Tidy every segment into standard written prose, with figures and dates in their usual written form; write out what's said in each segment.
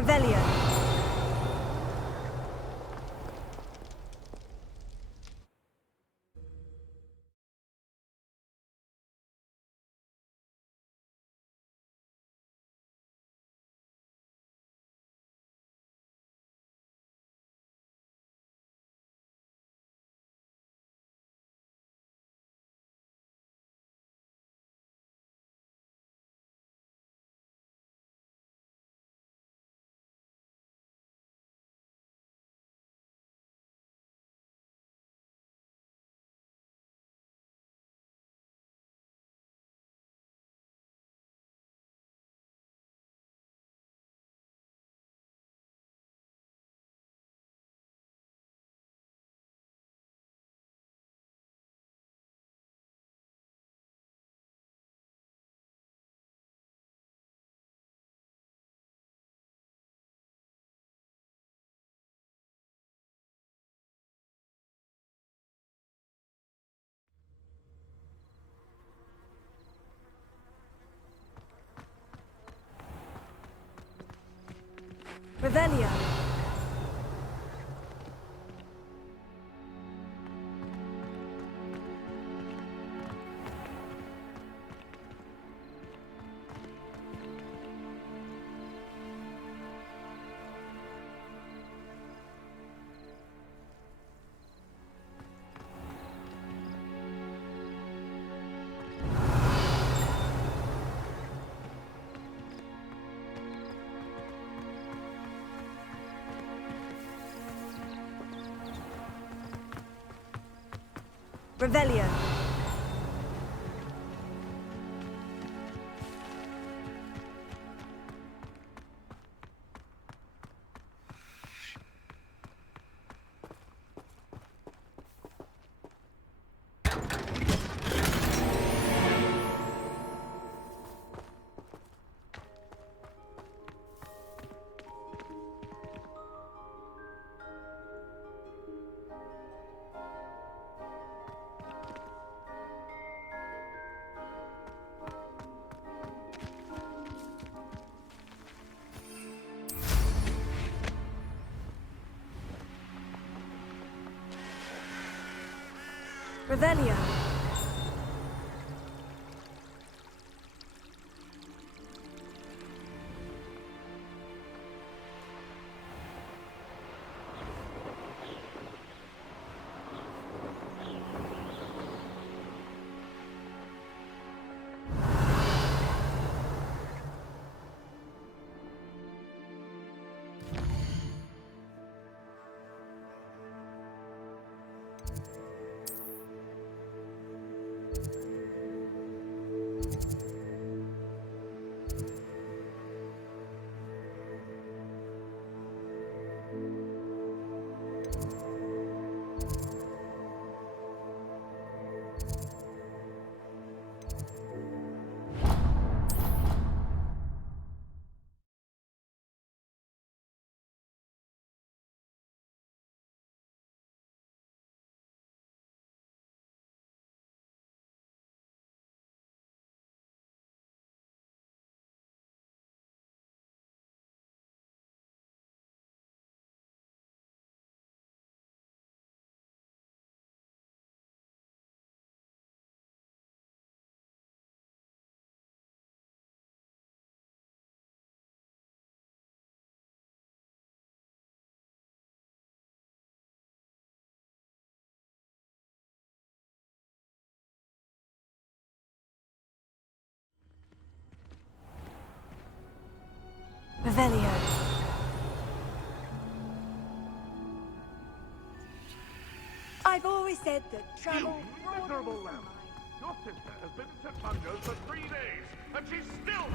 Revelio. Revelio. Revelio. Revelio. Revelio. I've always said that travel... You miserable lamb! Your sister has been in St. Mungo's for 3 days, and she's still...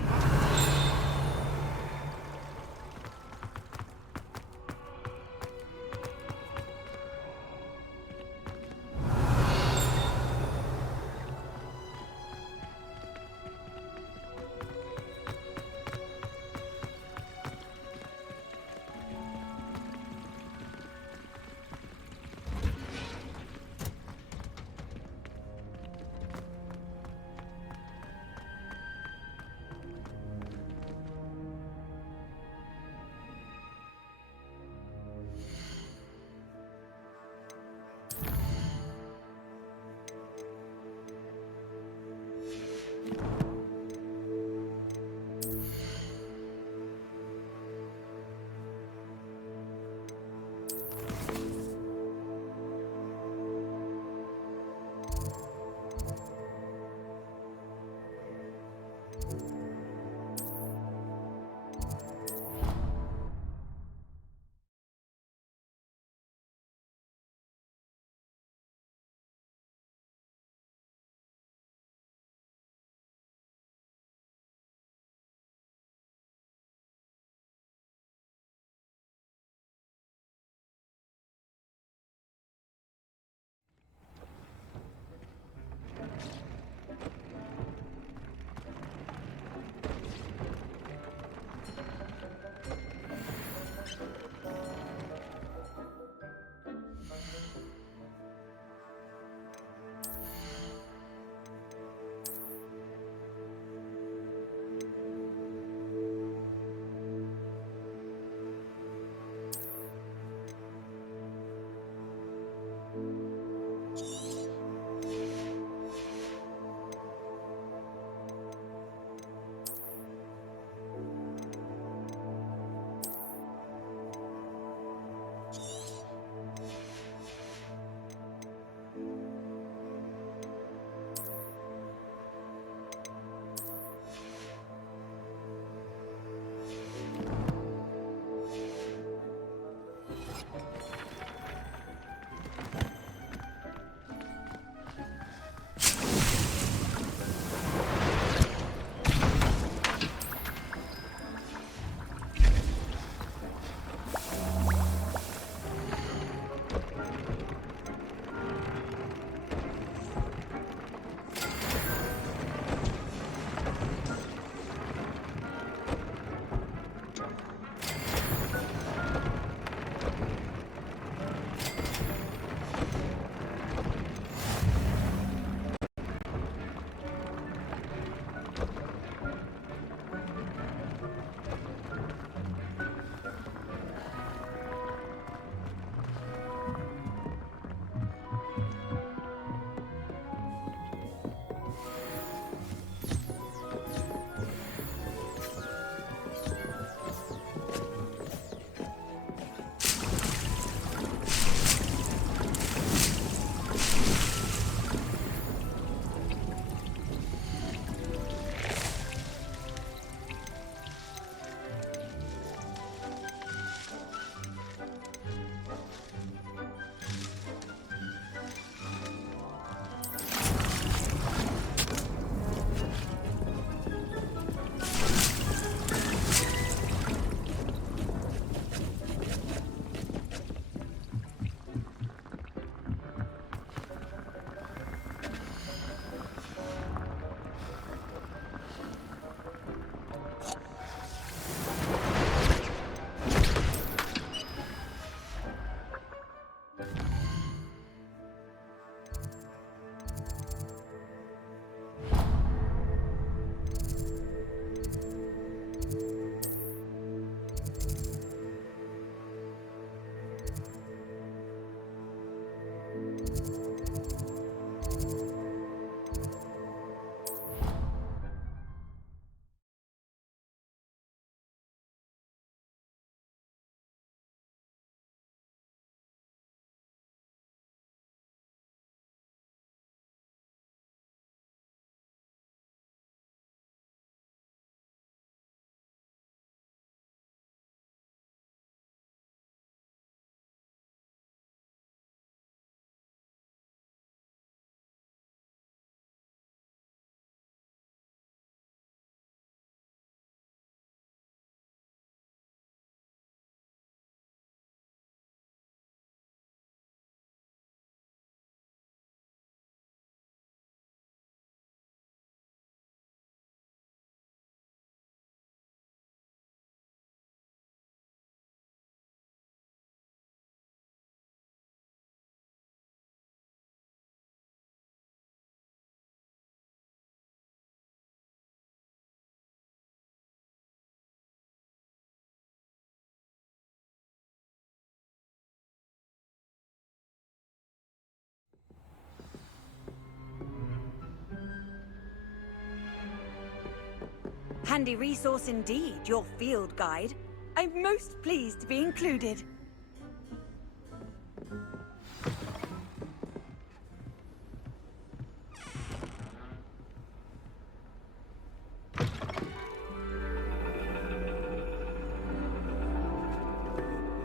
handy resource indeed, your field guide. I'm most pleased to be included.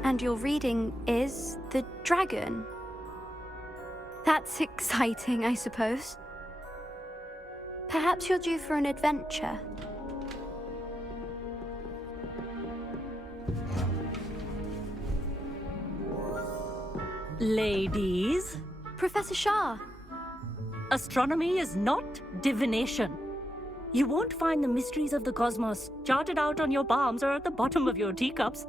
And your reading is the dragon. That's exciting, I suppose. Perhaps you're due for an adventure. Ladies, Professor Shah. astronomy is not divination. You won't find the mysteries of the cosmos charted out on your palms or at the bottom of your teacups.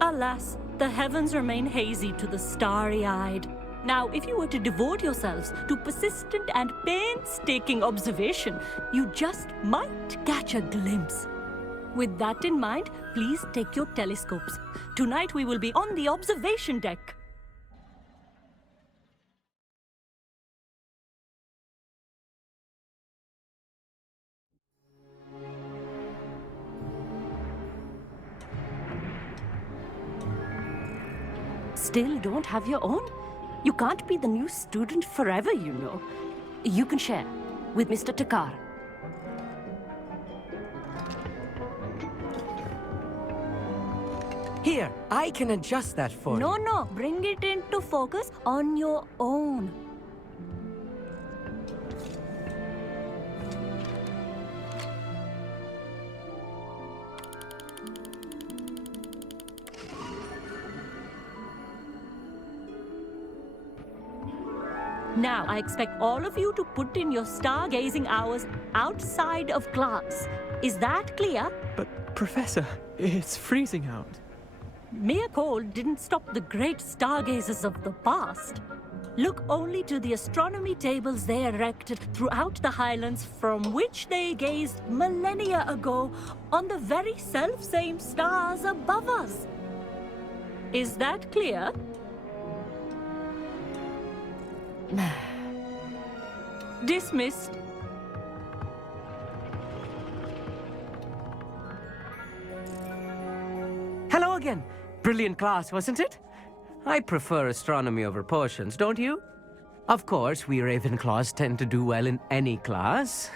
Alas, the heavens remain hazy to the starry-eyed. Now, if you were to devote yourselves to persistent and painstaking observation, you just might catch a glimpse. With that in mind, please take your telescopes. Tonight we will be on the observation deck. Still don't have your own? You can't be the new student forever, you know. You can share with Mr. Takar. Here, I can adjust that for you. No, bring it into focus on your own. Now, I expect all of you to put in your stargazing hours outside of class. Is that clear? But, Professor, it's freezing out. Mere cold didn't stop the great stargazers of the past. Look only to the astronomy tables they erected throughout the highlands from which they gazed millennia ago on the very self-same stars above us. Is that clear? Dismissed. Hello again. Brilliant class, wasn't it? I prefer astronomy over potions, don't you? Of course, we Ravenclaws tend to do well in any class.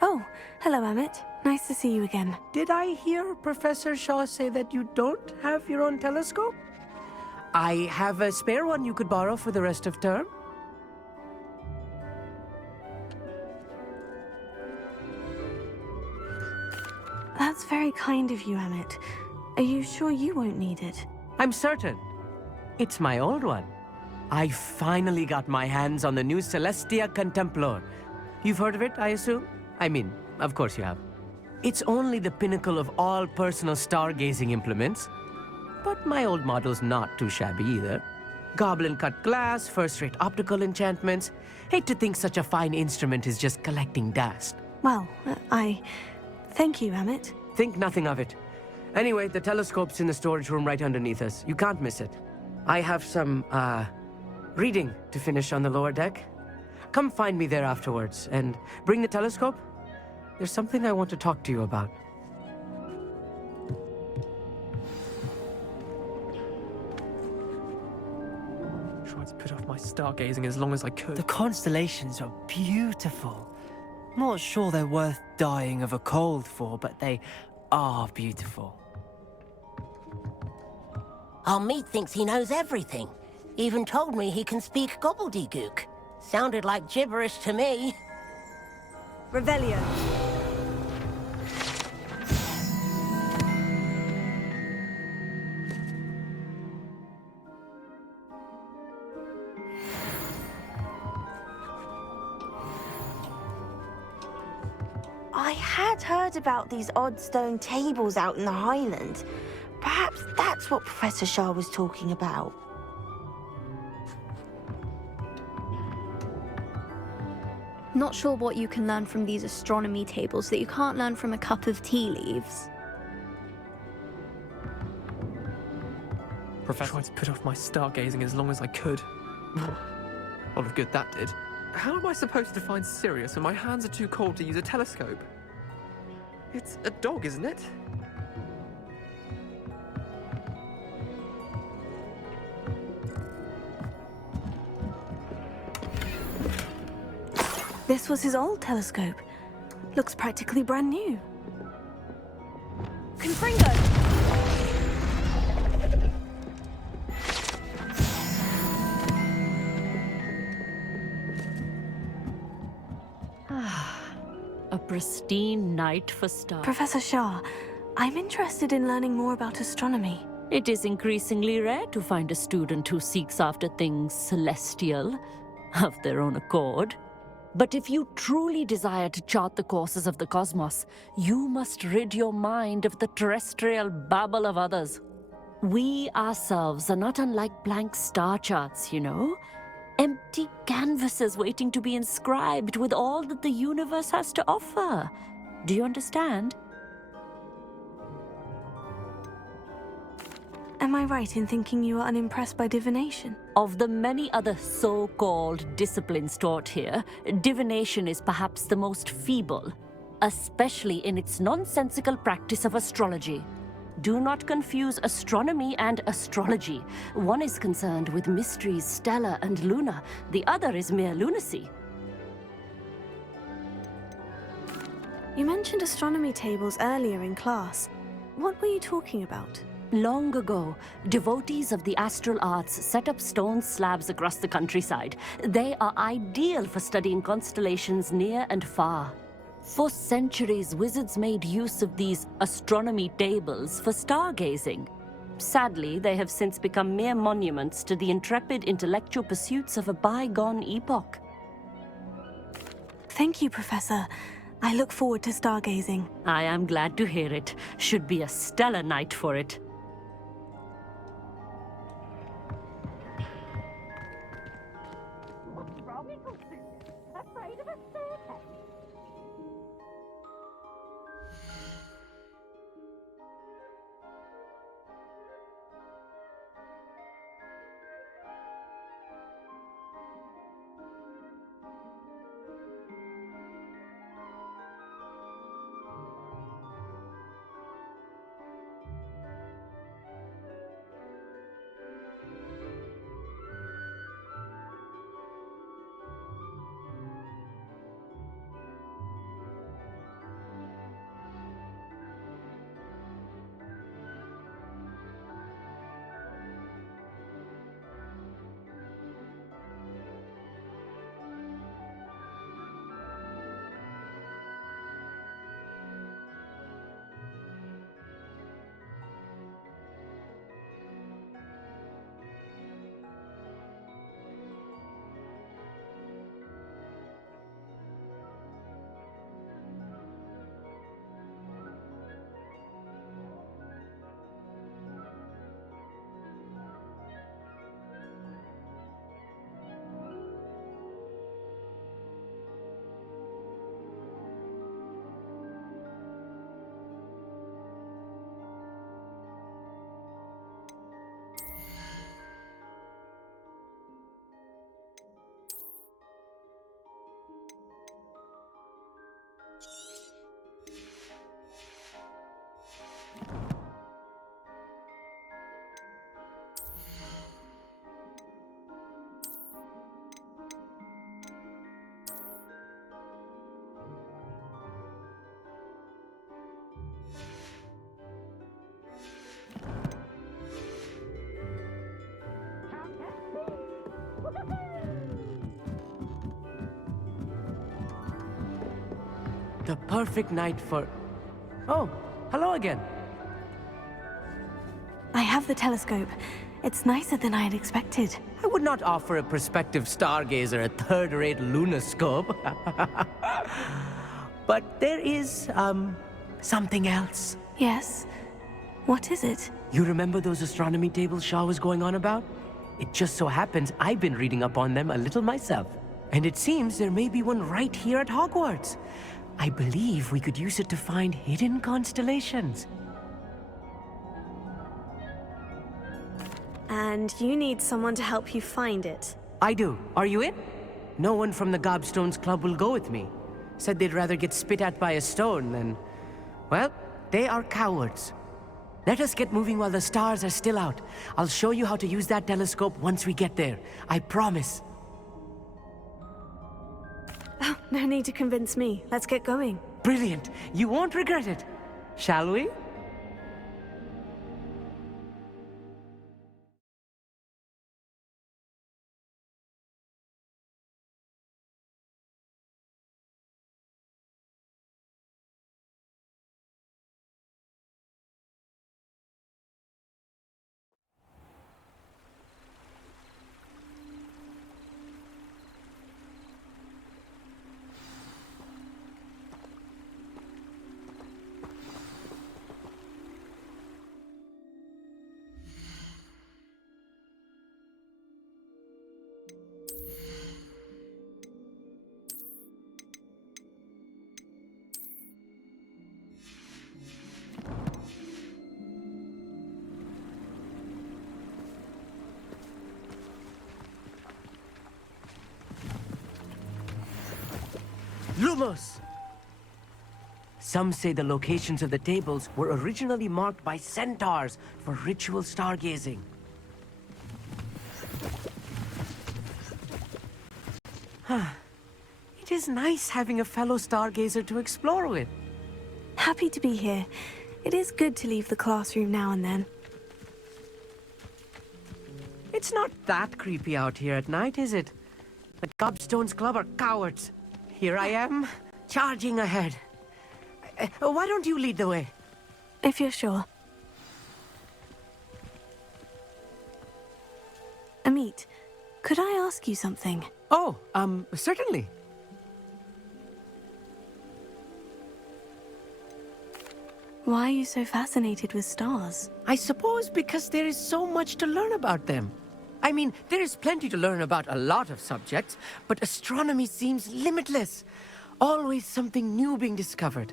Oh, hello, Emmett. Nice to see you again. Did I hear Professor Shaw say that you don't have your own telescope? I have a spare one you could borrow for the rest of term. That's very kind of you, Emmett. Are you sure you won't need it? I'm certain. It's my old one. I finally got my hands on the new Celestia Contemplor. You've heard of it, I assume? I mean, of course you have. It's only the pinnacle of all personal stargazing implements. But my old model's not too shabby either. Goblin-cut glass, first-rate optical enchantments. Hate to think such a fine instrument is just collecting dust. Well, thank you, Emmett. Think nothing of it. Anyway, the telescope's in the storage room right underneath us. You can't miss it. I have some, reading to finish on the lower deck. Come find me there afterwards, and bring the telescope. There's something I want to talk to you about. Tried to put off my stargazing as long as I could. The constellations are beautiful. Not sure they're worth dying of a cold for, but they are beautiful. Our meat thinks he knows everything. Even told me he can speak gobbledygook. Sounded like gibberish to me. Revelio. I had heard about these odd stone tables out in the Highland. Perhaps that's what Professor Shah was talking about. Not sure what you can learn from these astronomy tables that you can't learn from a cup of tea leaves. Professor, tried to put off my stargazing as long as I could. Lot of good that did. How am I supposed to find Sirius when my hands are too cold to use a telescope? It's a dog, isn't it? This was his old telescope. Looks practically brand new. Confringo! A pristine night for stars. Professor Shah, I'm interested in learning more about astronomy. It is increasingly rare to find a student who seeks after things celestial, of their own accord. But if you truly desire to chart the courses of the cosmos, you must rid your mind of the terrestrial babble of others. We ourselves are not unlike blank star charts, you know. Empty canvases waiting to be inscribed with all that the universe has to offer. Do you understand? Am I right in thinking you are unimpressed by divination? Of the many other so-called disciplines taught here, divination is perhaps the most feeble, especially in its nonsensical practice of astrology. Do not confuse astronomy and astrology. One is concerned with mysteries stellar and lunar, the other is mere lunacy. You mentioned astronomy tables earlier in class. What were you talking about? Long ago, devotees of the astral arts set up stone slabs across the countryside. They are ideal for studying constellations near and far. For centuries, wizards made use of these astronomy tables for stargazing. Sadly, they have since become mere monuments to the intrepid intellectual pursuits of a bygone epoch. Thank you, Professor. I look forward to stargazing. I am glad to hear it. Should be a stellar night for it. The perfect night for... Oh, hello again. I have the telescope. It's nicer than I had expected. I would not offer a prospective stargazer a third-rate lunoscope. But there is, something else. Yes? What is it? You remember those astronomy tables Shah was going on about? It just so happens I've been reading up on them a little myself. And it seems there may be one right here at Hogwarts. I believe we could use it to find hidden constellations. And you need someone to help you find it. I do. Are you in? No one from the Gobstones Club will go with me. Said they'd rather get spit at by a stone than... Well, they are cowards. Let us get moving while the stars are still out. I'll show you how to use that telescope once we get there. I promise. Oh, no need to convince me. Let's get going. Brilliant. You won't regret it. Shall we? Lumos! Some say the locations of the tables were originally marked by centaurs for ritual stargazing. It is nice having a fellow stargazer to explore with. Happy to be here. It is good to leave the classroom now and then. It's not that creepy out here at night, is it? The Gobstones Club are cowards. Here I am, charging ahead. Why don't you lead the way? If you're sure. Amit, could I ask you something? Oh, certainly. Why are you so fascinated with stars? I suppose because there is so much to learn about them. I mean, there is plenty to learn about a lot of subjects, but astronomy seems limitless. Always something new being discovered.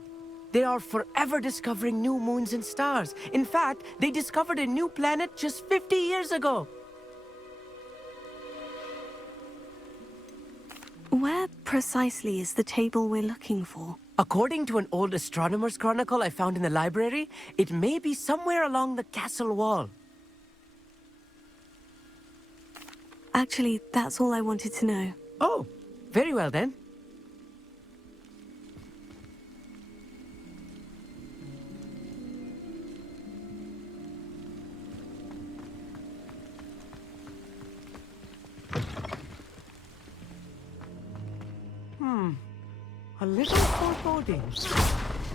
They are forever discovering new moons and stars. In fact, they discovered a new planet just 50 years ago. Where precisely is the table we're looking for? According to an old astronomer's chronicle I found in the library, it may be somewhere along the castle wall. Actually, that's all I wanted to know. Oh, very well then. A little foreboding.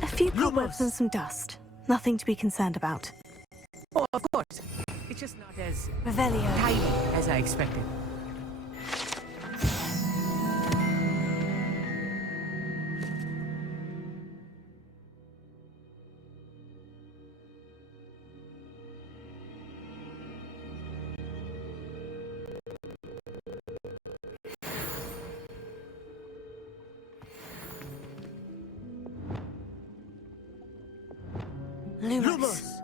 A few Lumos. cobwebs and some dust. Nothing to be concerned about. Oh, of course. It's just not as Revelio. tidy as I expected. Lumos.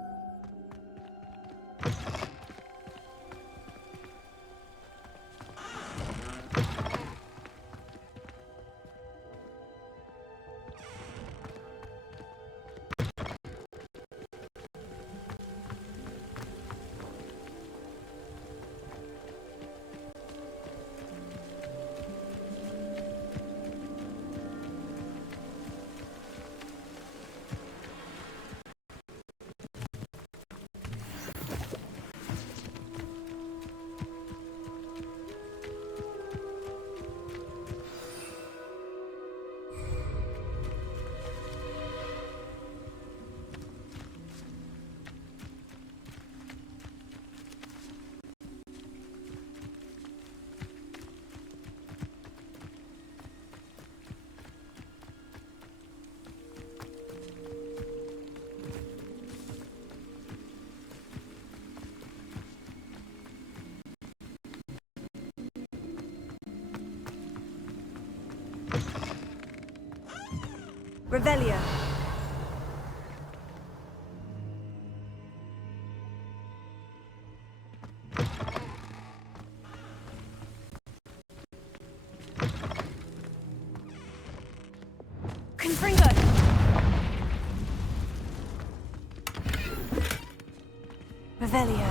Revelio. Confringo. Revelio.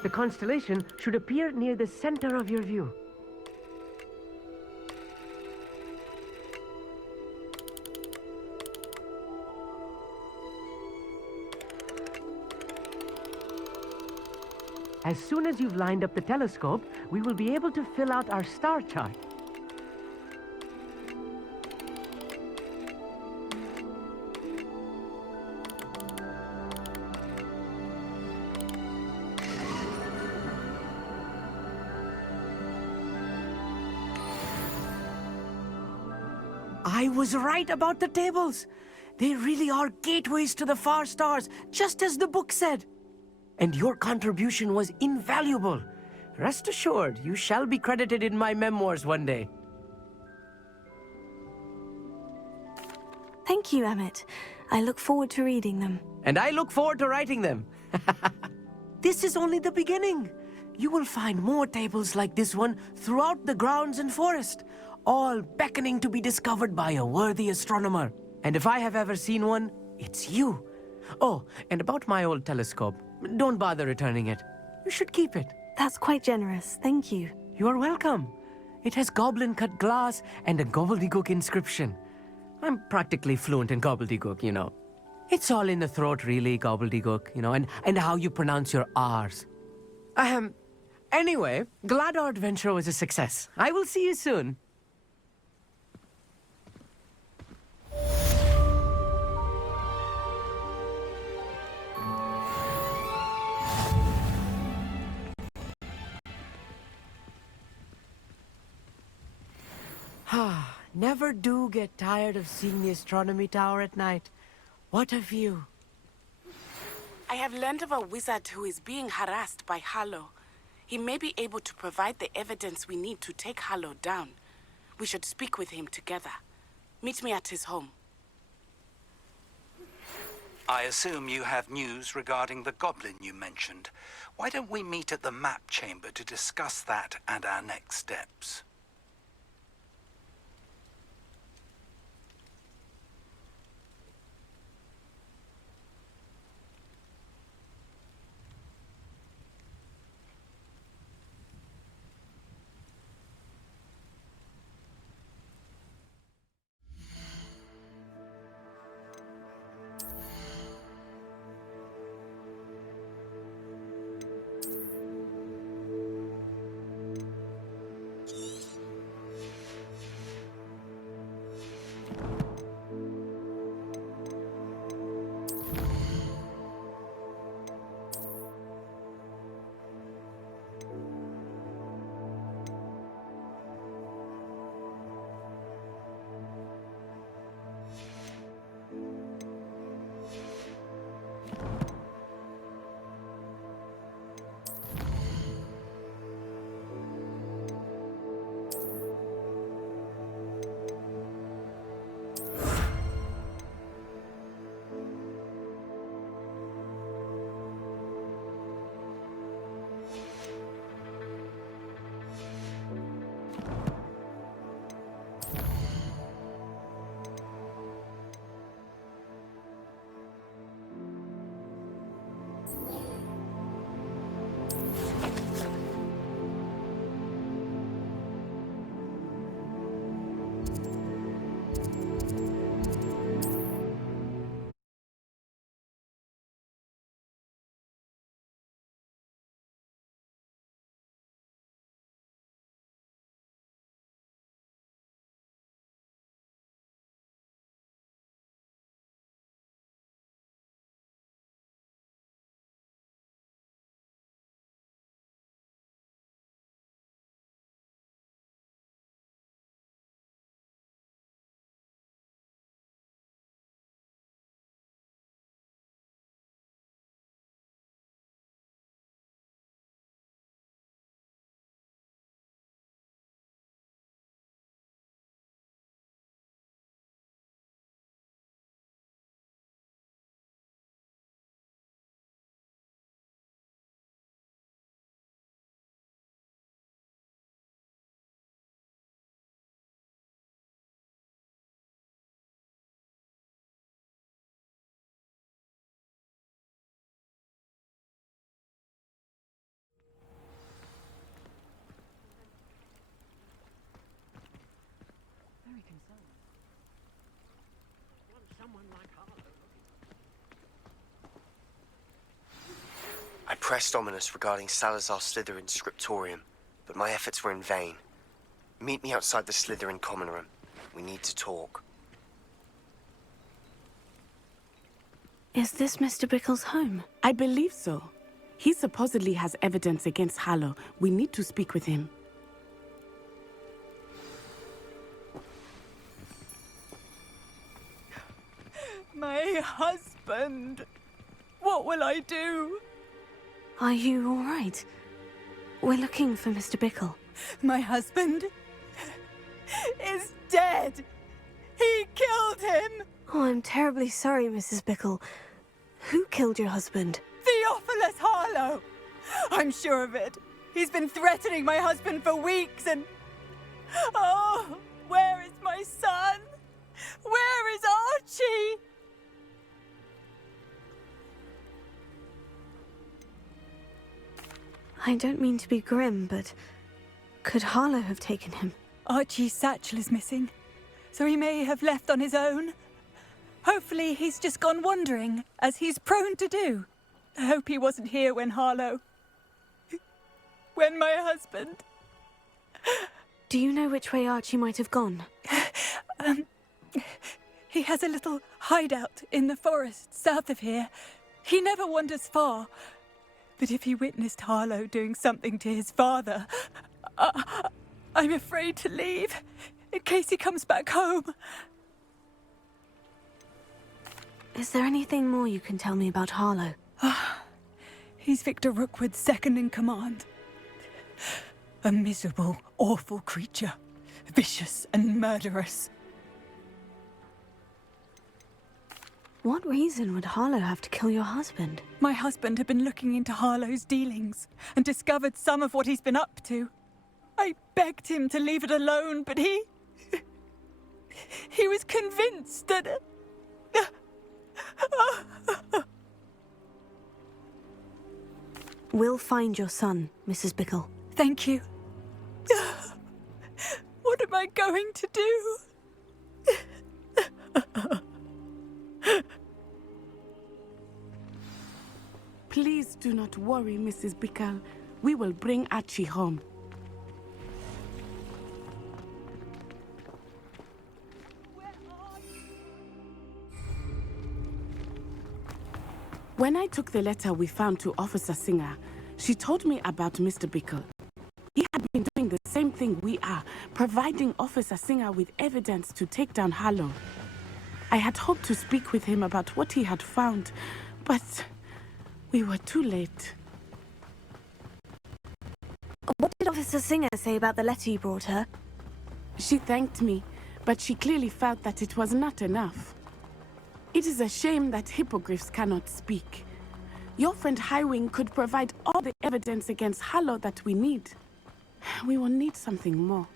The constellation should appear near the center of your view. As soon as you've lined up the telescope, we will be able to fill out our star chart. I was right about the tables. They really are gateways to the far stars, just as the book said. And your contribution was invaluable. Rest assured, you shall be credited in my memoirs one day. Thank you, Emmett. I look forward to reading them. And I look forward to writing them. This is only the beginning. You will find more tables like this one throughout the grounds and forest, all beckoning to be discovered by a worthy astronomer. And if I have ever seen one, it's you. Oh, and about my old telescope, don't bother returning it. You should keep it. That's quite generous. Thank you. You are welcome. It has goblin-cut glass and a gobbledygook inscription. I'm practically fluent in gobbledygook, you know. It's all in the throat, really, gobbledygook, you know, and how you pronounce your R's. Anyway, glad our adventure was a success. I will see you soon. Never do get tired of seeing the astronomy tower at night. What a view. I have learned of a wizard who is being harassed by Harlow. He may be able to provide the evidence we need to take Harlow down. We should speak with him together. Meet me at his home. I assume you have news regarding the goblin you mentioned. Why don't we meet at the map chamber to discuss that and our next steps? very concerned. Someone like Harlow. I pressed Ominous regarding Salazar Slytherin's scriptorium, but my efforts were in vain. Meet me outside the Slytherin common room. We need to talk. Is this Mr. Bickle's home? I believe so. He supposedly has evidence against Harlow. We need to speak with him. My husband! What will I do? Are you all right? We're looking for Mr. Bickle. My husband is dead! He killed him! Oh, I'm terribly sorry, Mrs. Bickle. Who killed your husband? Theophilus Harlow! I'm sure of it. He's been threatening my husband for weeks and... Oh, where is my son? Where is Archie? I don't mean to be grim, but could Harlow have taken him? Archie's satchel is missing, so he may have left on his own. Hopefully he's just gone wandering, as he's prone to do. I hope he wasn't here when when my husband... Do you know which way Archie might have gone? He has a little hideout in the forest south of here. He never wanders far. But if he witnessed Harlow doing something to his father, I'm afraid to leave, in case he comes back home. Is there anything more you can tell me about Harlow? He's Victor Rookwood's second in command. A miserable, awful creature. Vicious and murderous. What reason would Harlow have to kill your husband? My husband had been looking into Harlow's dealings and discovered some of what he's been up to. I begged him to leave it alone, but he was convinced that... We'll find your son, Mrs. Bickle. Thank you. What am I going to do? Please do not worry, Mrs. Bickle. We will bring Archie home. When I took the letter we found to Officer Singer, she told me about Mr. Bickle. He had been doing the same thing we are, providing Officer Singer with evidence to take down Harlow. I had hoped to speak with him about what he had found, but we were too late. What did Officer Singer say about the letter you brought her? She thanked me, but she clearly felt that it was not enough. It is a shame that hippogriffs cannot speak. Your friend Highwing could provide all the evidence against Harlow that we need. We will need something more.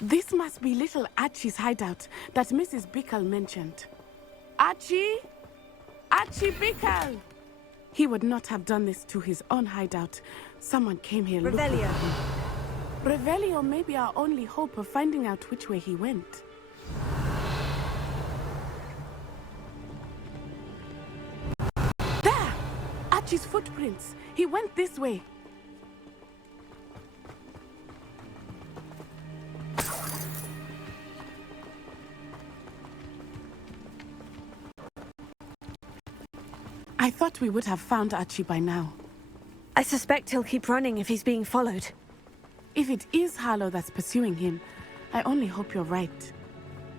This must be little Archie's hideout that Mrs. Bickle mentioned. Archie? Archie Bickle! He would not have done this to his own hideout. Someone came here looking for him. Revelio may be our only hope of finding out which way he went. There! Archie's footprints. He went this way. I thought we would have found Archie by now. I suspect he'll keep running if he's being followed. If it is Harlow that's pursuing him, I only hope you're right.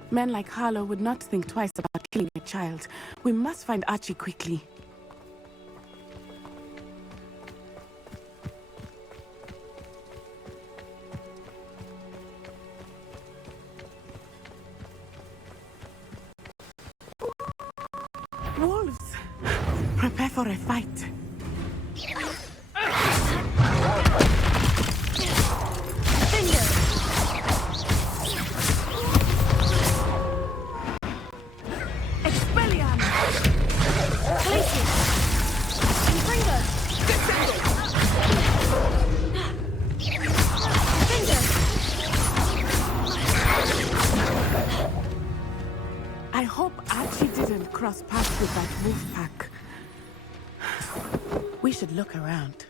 Men like Harlow would not think twice about killing a child. We must find Archie quickly. Wolves! Prepare for a fight. Finger! cross paths with that wolf pack. We should look around.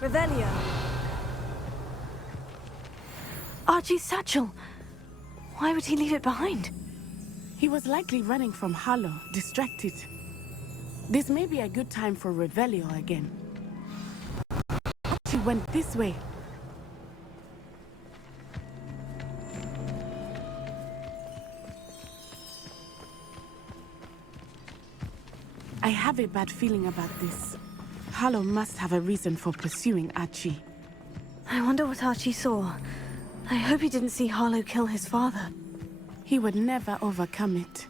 Revelio. Archie's satchel. Why would he leave it behind? He was likely running from Harlow, distracted. This may be a good time for Revelio again. She went this way. I have a bad feeling about this. Harlow must have a reason for pursuing Archie. I wonder what Archie saw. I hope he didn't see Harlow kill his father. He would never overcome it.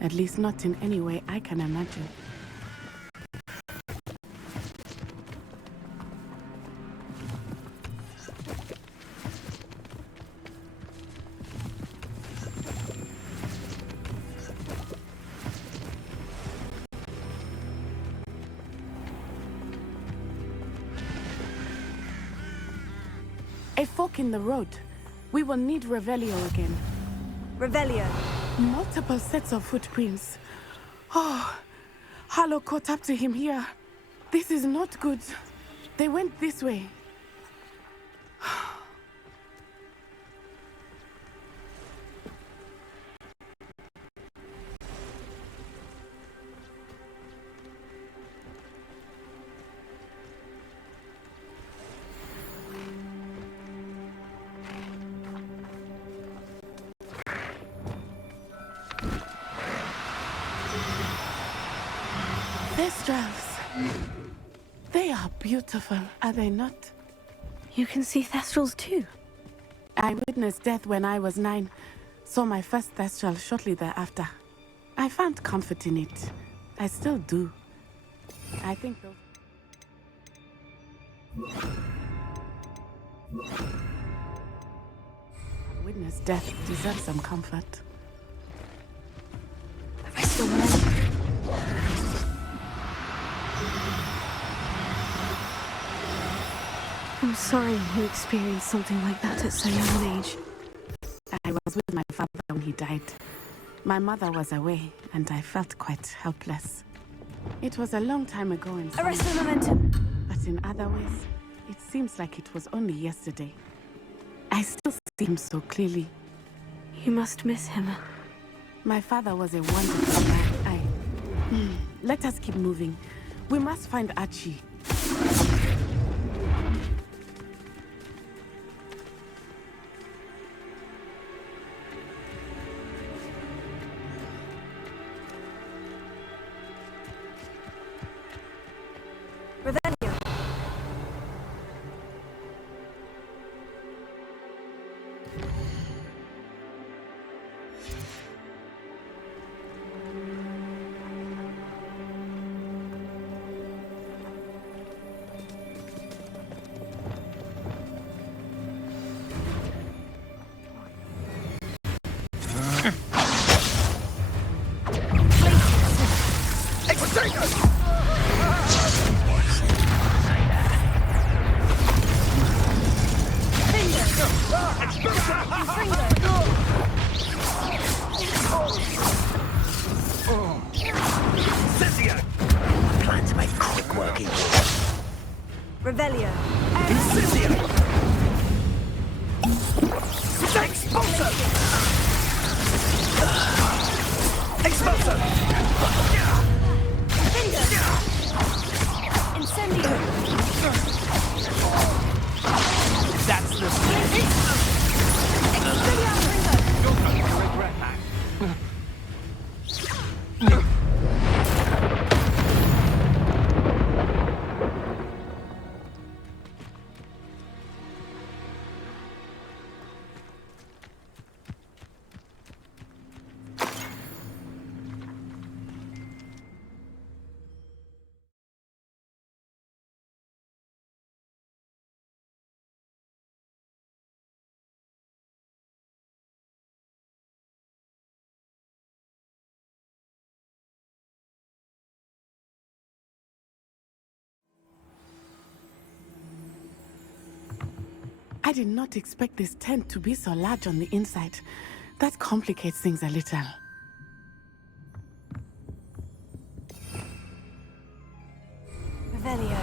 At least not in any way I can imagine. A fork in the road. We will need Revelio again. Revelio. Multiple sets of footprints. Oh, Harlow caught up to him here. This is not good. They went this way. Thestrals. They are beautiful, are they not? You can see Thestrals too. I witnessed death when I was 9. Saw my first Thestral shortly thereafter. I found comfort in it. I still do. I think those... Witness death deserves some comfort. I'm sorry you experienced something like that at so young an age. I was with my father when he died. My mother was away, and I felt quite helpless. It was a long time ago in some Arrest the momentum! But in other ways, it seems like it was only yesterday. I still see him so clearly. You must miss him. My father was a wonderful man. Let us keep moving. We must find Archie. Revelio. Plan to make quick work each. Revelio. Incendio! Expulsor! Expulsor! Incendio! That's the Expelliarmus! You're going to regret that. I did not expect this tent to be so large on the inside. That complicates things a little. Revelio.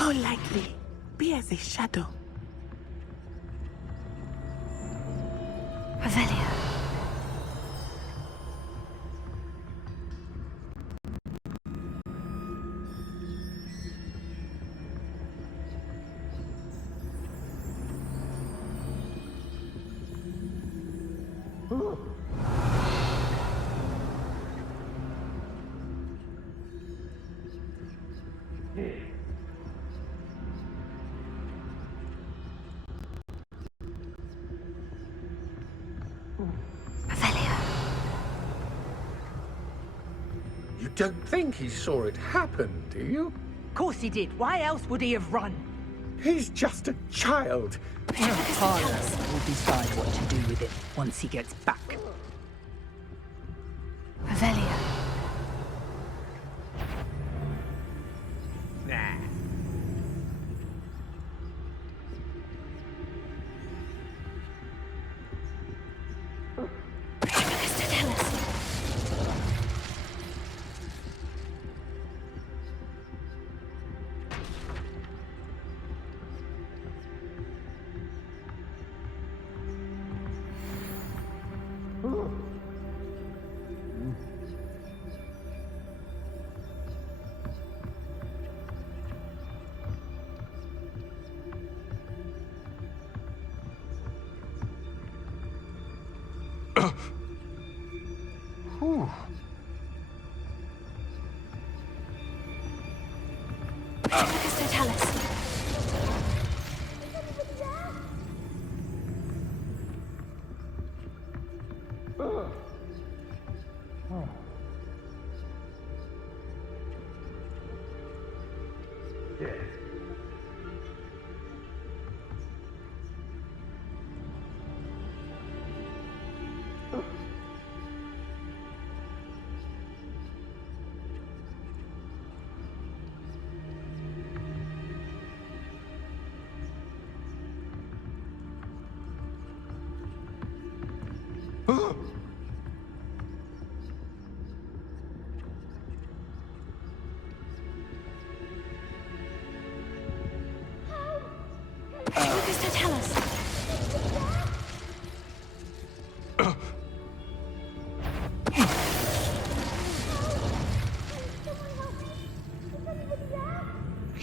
Go lightly. Be as a shadow. Revelio. You don't think he saw it happen, do you? Of course he did. Why else would he have run? He's just a child. Harlow will decide what to do with it once he gets back. Revelio. Whew.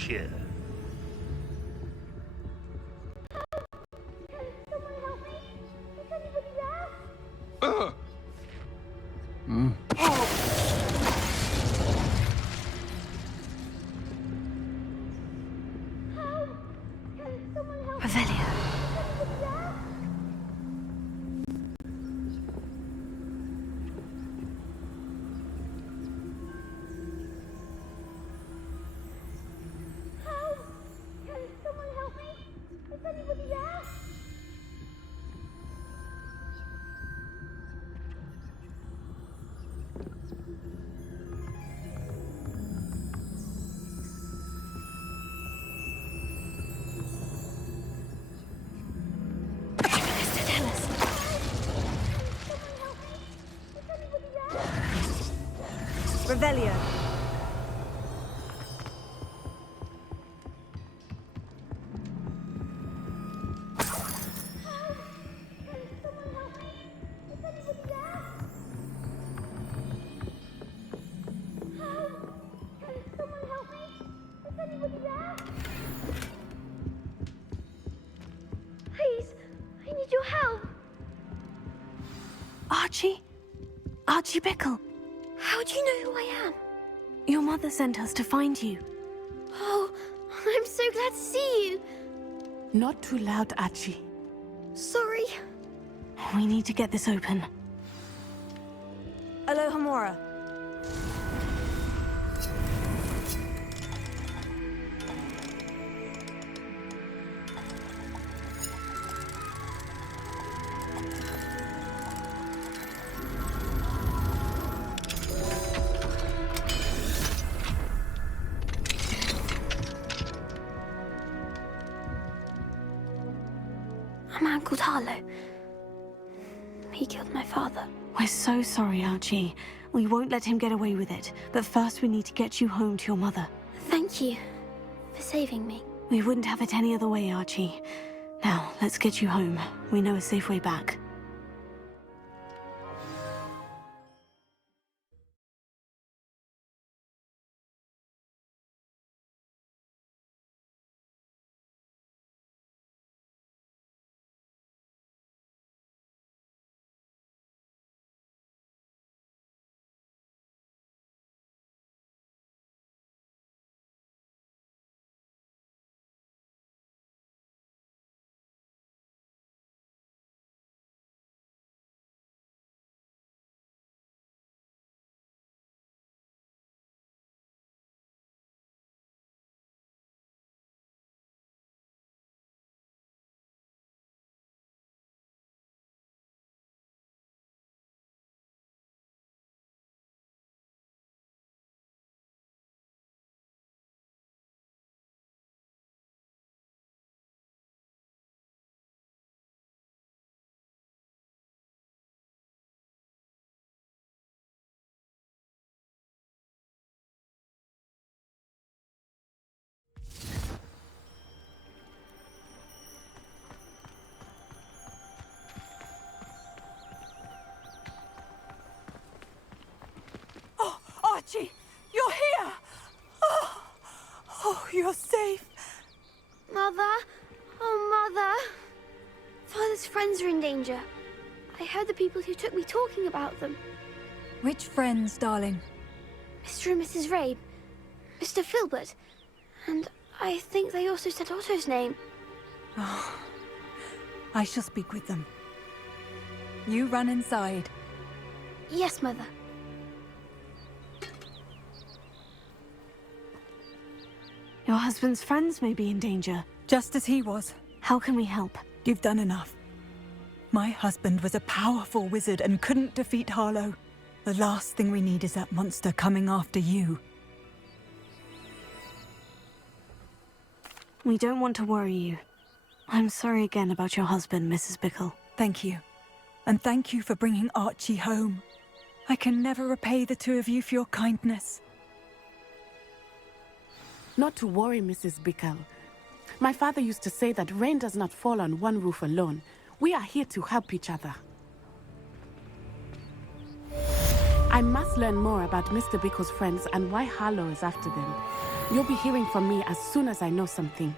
Here. Revelio. Revelio. Please, I need your help. Archie? Archie Bickle. How do you know who I am? Your mother sent us to find you. Oh, I'm so glad to see you. Not too loud, Archie. Sorry. We need to get this open. Alohomora. A man called Harlow. He killed my father. We're so sorry, Archie. We won't let him get away with it. But first we need to get you home to your mother. Thank you for saving me. We wouldn't have it any other way, Archie. Now, let's get you home. We know a safe way back. Archie, you're here! Oh, you're safe. Mother? Oh, Mother. Father's friends are in danger. I heard the people who took me talking about them. Which friends, darling? Mr. and Mrs. Rabe, Mr. Filbert, and I think they also said Otto's name. Oh, I shall speak with them. You run inside. Yes, Mother. Your husband's friends may be in danger. Just as he was. How can we help? You've done enough. My husband was a powerful wizard and couldn't defeat Harlow. The last thing we need is that monster coming after you. We don't want to worry you. I'm sorry again about your husband, Mrs. Bickle. Thank you. And thank you for bringing Archie home. I can never repay the two of you for your kindness. Not to worry, Mrs. Bickle. My father used to say that rain does not fall on one roof alone. We are here to help each other. I must learn more about Mr. Bickle's friends and why Harlow is after them. You'll be hearing from me as soon as I know something.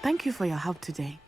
Thank you for your help today.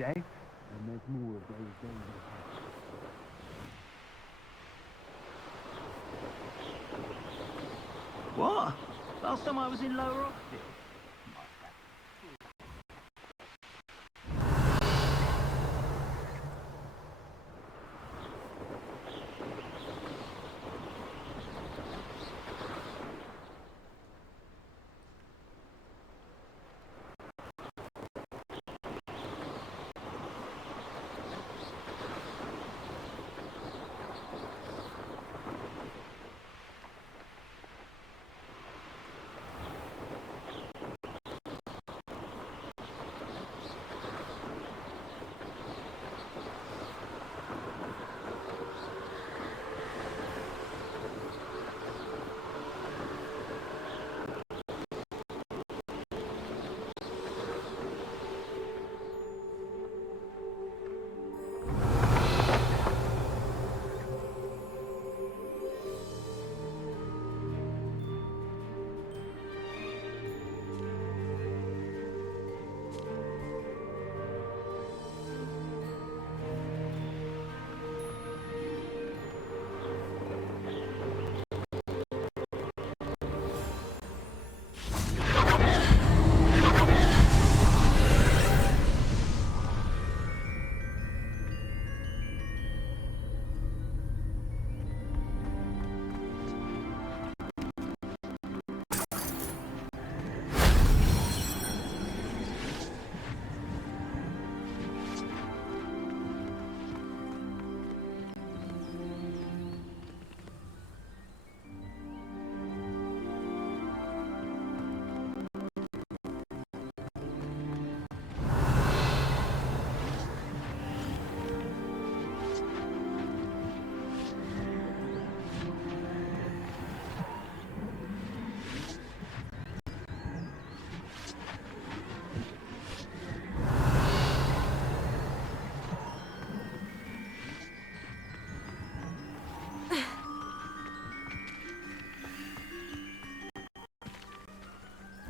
day and make more of those dangerous habits. What? Last time I was in Lower Oxfield?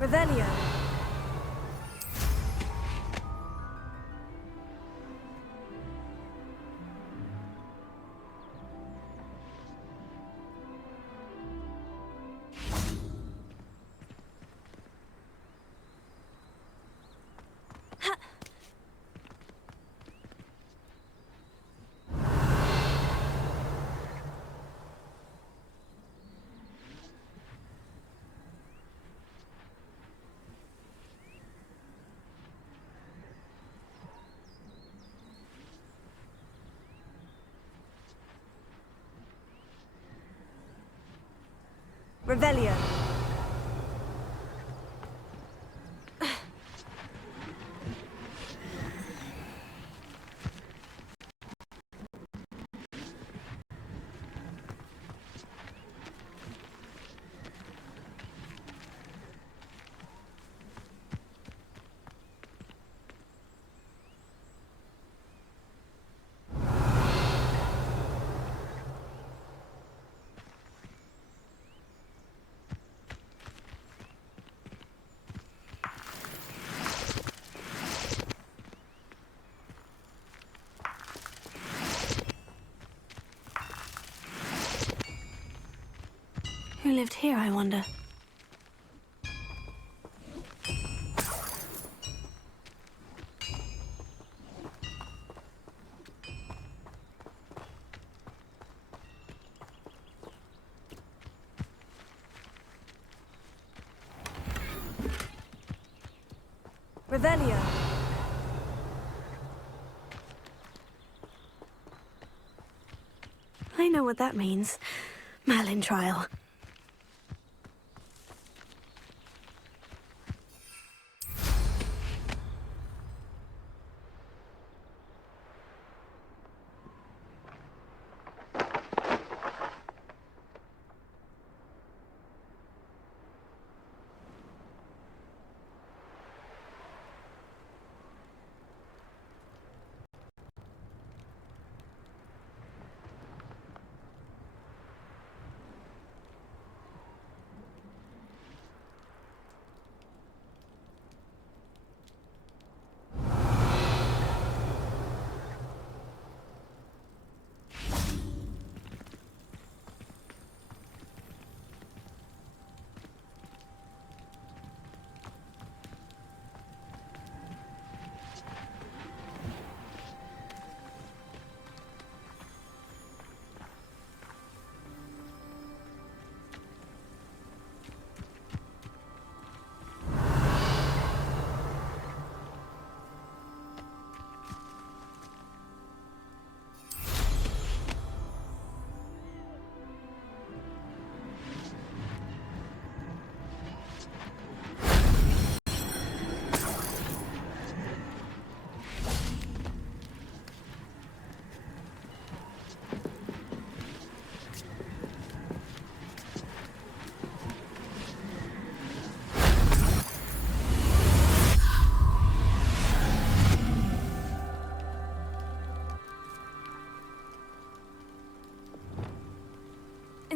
Revelio. Revelio. Who lived here, I wonder? Revelio. I know what that means. Merlin trial.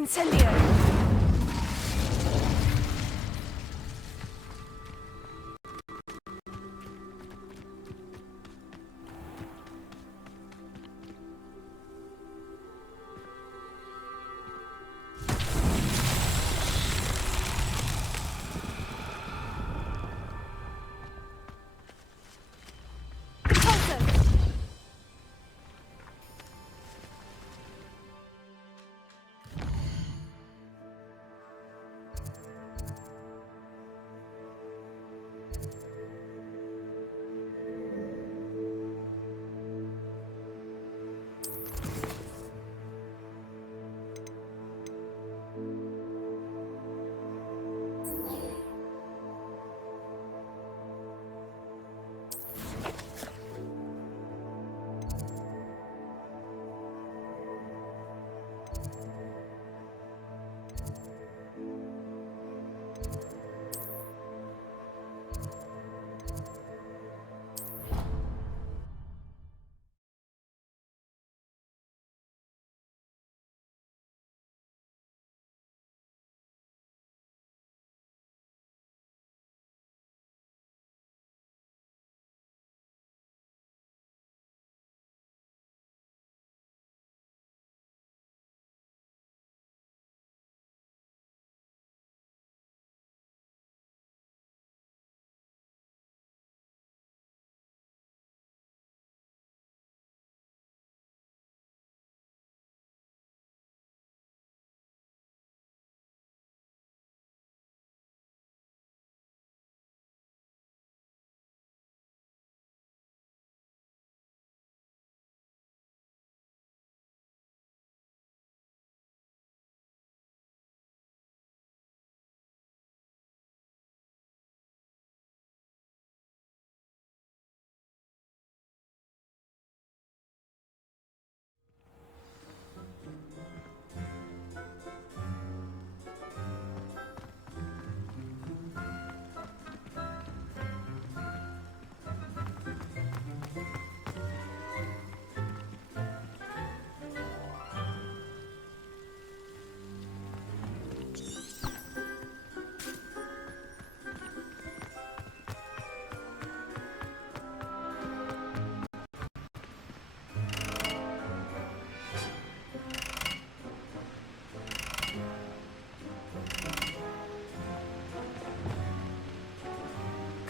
Incendio!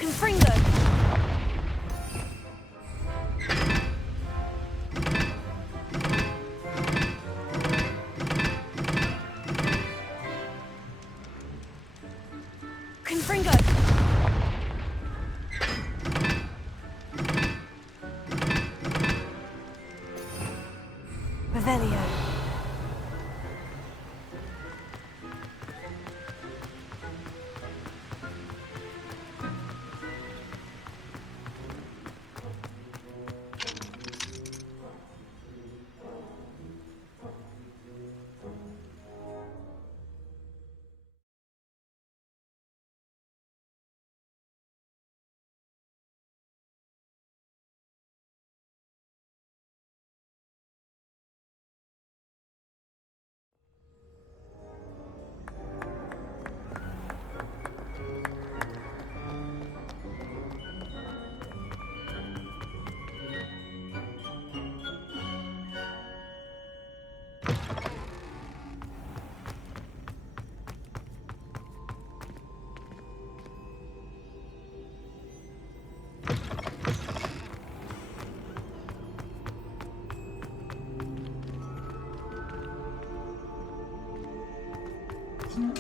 Confringo! Confringo! Revelio.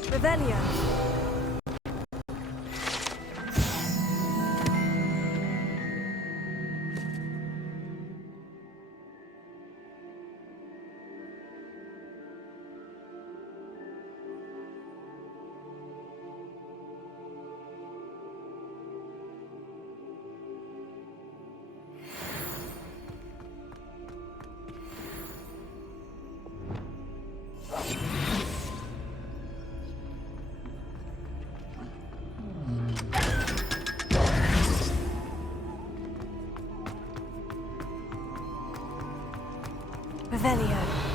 Revelio. Revelio.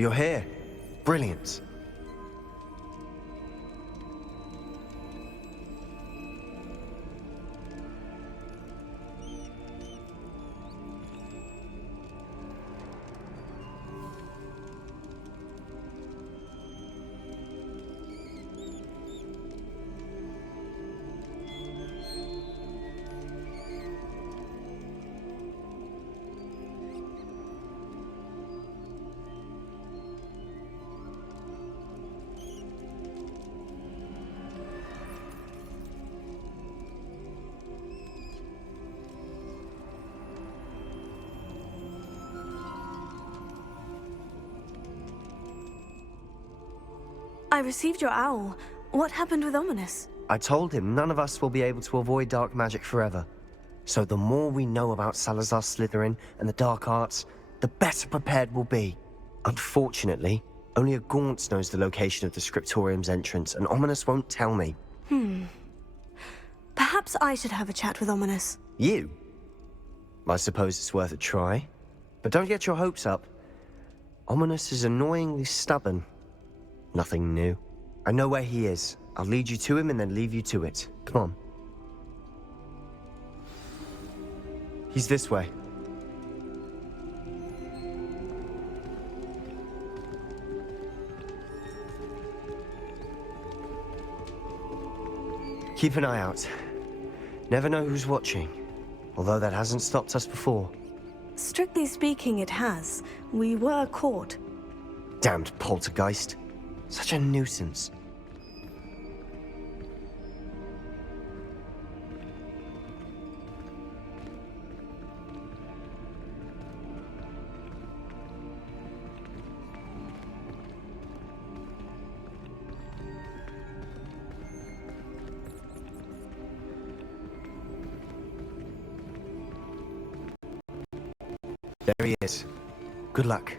You're here. Brilliant. I received your owl. What happened with Ominous? I told him none of us will be able to avoid dark magic forever. So the more we know about Salazar Slytherin and the dark arts, the better prepared we'll be. Unfortunately, only a Gaunt knows the location of the Scriptorium's entrance, and Ominous won't tell me. Perhaps I should have a chat with Ominous. You? I suppose it's worth a try. But don't get your hopes up. Ominous is annoyingly stubborn. Nothing new. I know where he is. I'll lead you to him and then leave you to it. Come on. He's this way. Keep an eye out. Never know who's watching. Although that hasn't stopped us before. Strictly speaking, it has. We were caught. Damned poltergeist. Such a nuisance. There he is. Good luck.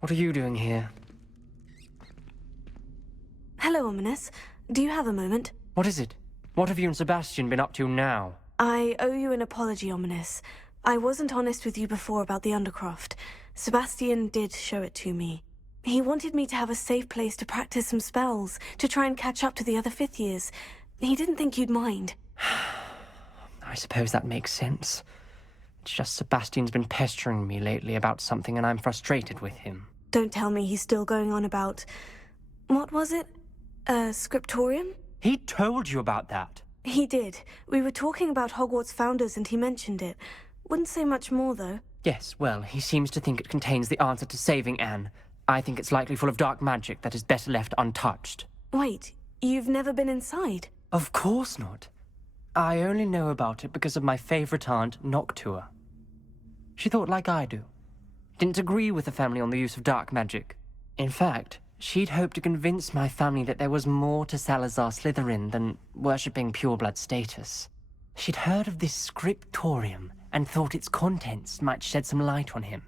What are you doing here? Hello, Ominous. Do you have a moment? What is it? What have you and Sebastian been up to now? I owe you an apology, Ominous. I wasn't honest with you before about the Undercroft. Sebastian did show it to me. He wanted me to have a safe place to practice some spells, to try and catch up to the other fifth years. He didn't think you'd mind. I suppose that makes sense. It's just Sebastian's been pestering me lately about something and I'm frustrated with him. Don't tell me he's still going on about... What was it? Scriptorium? He told you about that? He did. We were talking about Hogwarts founders and he mentioned it. Wouldn't say much more, though. Yes, well, he seems to think it contains the answer to saving Anne. I think it's likely full of dark magic that is better left untouched. Wait, you've never been inside? Of course not. I only know about it because of my favorite aunt, Noctua. She thought like I do. Didn't agree with the family on the use of dark magic. In fact, she'd hoped to convince my family that there was more to Salazar Slytherin than worshipping pureblood status. She'd heard of this scriptorium and thought its contents might shed some light on him.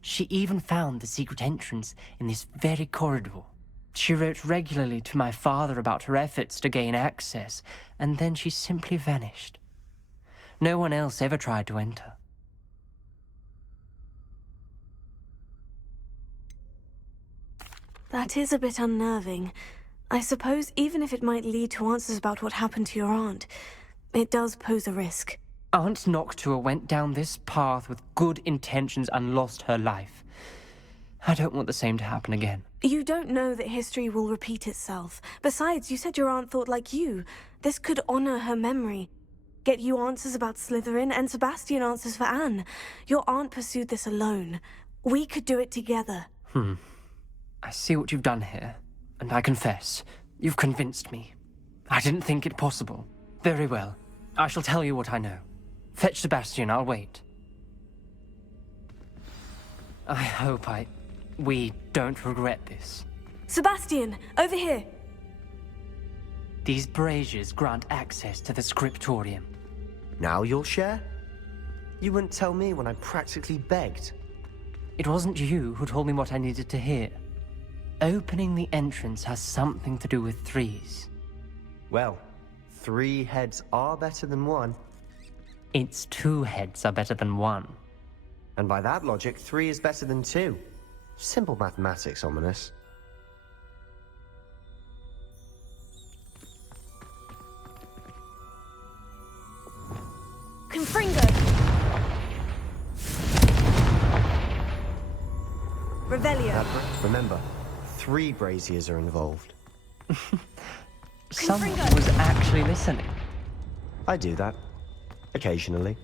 She even found the secret entrance in this very corridor. She wrote regularly to my father about her efforts to gain access, and then she simply vanished. No one else ever tried to enter. That is a bit unnerving. I suppose even if it might lead to answers about what happened to your aunt, it does pose a risk. Aunt Noctua went down this path with good intentions and lost her life. I don't want the same to happen again. You don't know that history will repeat itself. Besides, you said your aunt thought like you. This could honor her memory. Get you answers about Slytherin, and Sebastian answers for Anne. Your aunt pursued this alone. We could do it together. I see what you've done here, and I confess, you've convinced me. I didn't think it possible. Very well. I shall tell you what I know. Fetch Sebastian, I'll wait. I hope we don't regret this. Sebastian, over here. These braziers grant access to the scriptorium. Now you'll share? You wouldn't tell me when I practically begged. It wasn't you who told me what I needed to hear. Opening the entrance has something to do with threes. Well, 3 heads are better than 1. It's 2 heads are better than 1. And by that logic, 3 is better than 2. Simple mathematics, Ominous. Confringo! Revelio. Remember, 3 braziers are involved. Someone was actually listening. I do that. Occasionally.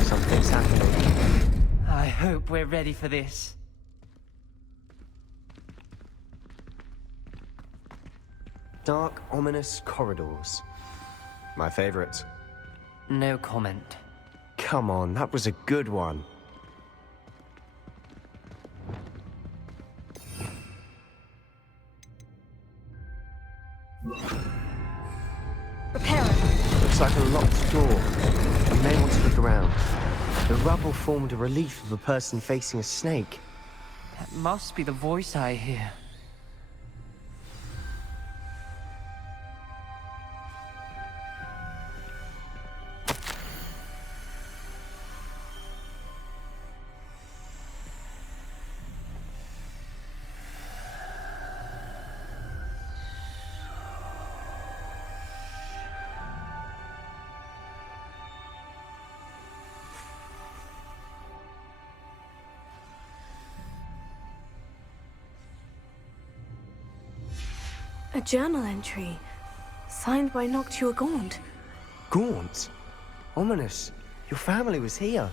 Something's happening. I hope we're ready for this. Dark, ominous corridors. My favorite. No comment. Come on, that was a good one. Repair it. Looks like a locked door. I may want to look around. The rubble formed a relief of a person facing a snake. That must be the voice I hear. A journal entry, signed by Noctua Gaunt. Gaunt? Ominous. Your family was here.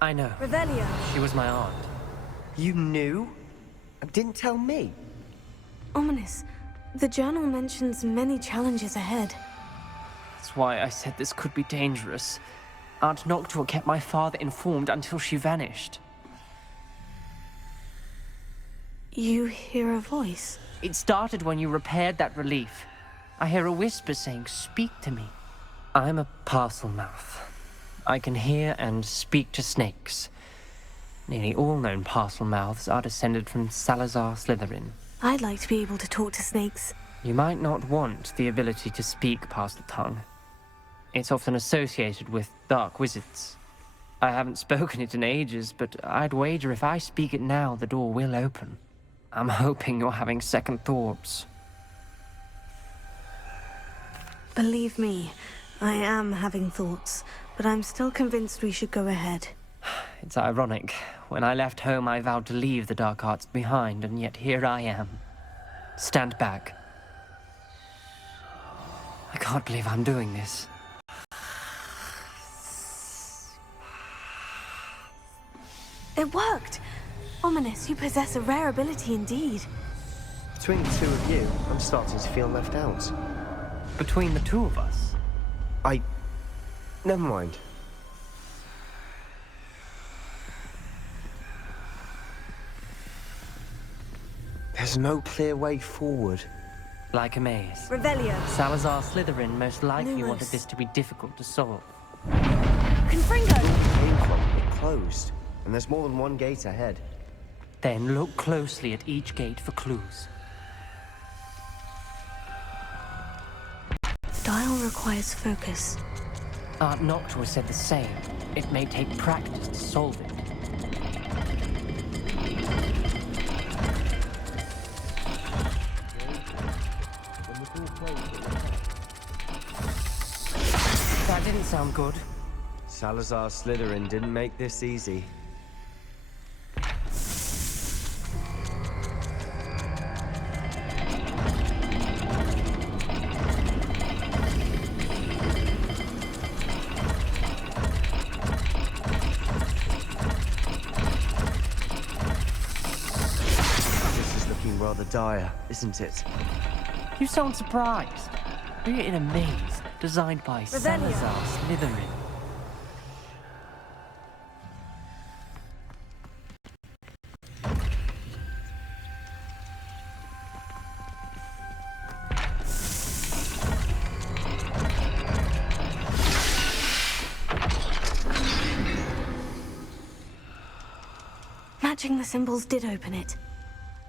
I know. Revelio. She was my aunt. You knew? And didn't tell me? Ominous. The journal mentions many challenges ahead. That's why I said this could be dangerous. Aunt Noctua kept my father informed until she vanished. You hear a voice? It started when you repaired that relief. I hear a whisper saying, "Speak to me." I'm a parcel mouth. I can hear and speak to snakes. Nearly all known parcel mouths are descended from Salazar Slytherin. I'd like to be able to talk to snakes. You might not want the ability to speak past the tongue. It's often associated with dark wizards. I haven't spoken it in ages, but I'd wager if I speak it now, the door will open. I'm hoping you're having second thoughts. Believe me, I am having thoughts, but I'm still convinced we should go ahead. It's ironic. When I left home, I vowed to leave the dark arts behind, and yet here I am. Stand back. I can't believe I'm doing this. It worked! Ominous, you possess a rare ability indeed. Between the 2 of you, I'm starting to feel left out. Between the 2 of us? Never mind. There's no clear way forward. Like a maze. Revelio. Salazar Slytherin most likely Lumos. wanted this to be difficult to solve. Confringo! Came from, it closed. And there's more than one gate ahead. Then look closely at each gate for clues. Dial requires focus. Aunt Noctua said the same. It may take practice to solve it. sound good. Salazar Slytherin didn't make this easy. This is looking rather dire, isn't it? You sound surprised. We're in a maze designed by Salazar Slytherin. Matching the symbols did open it.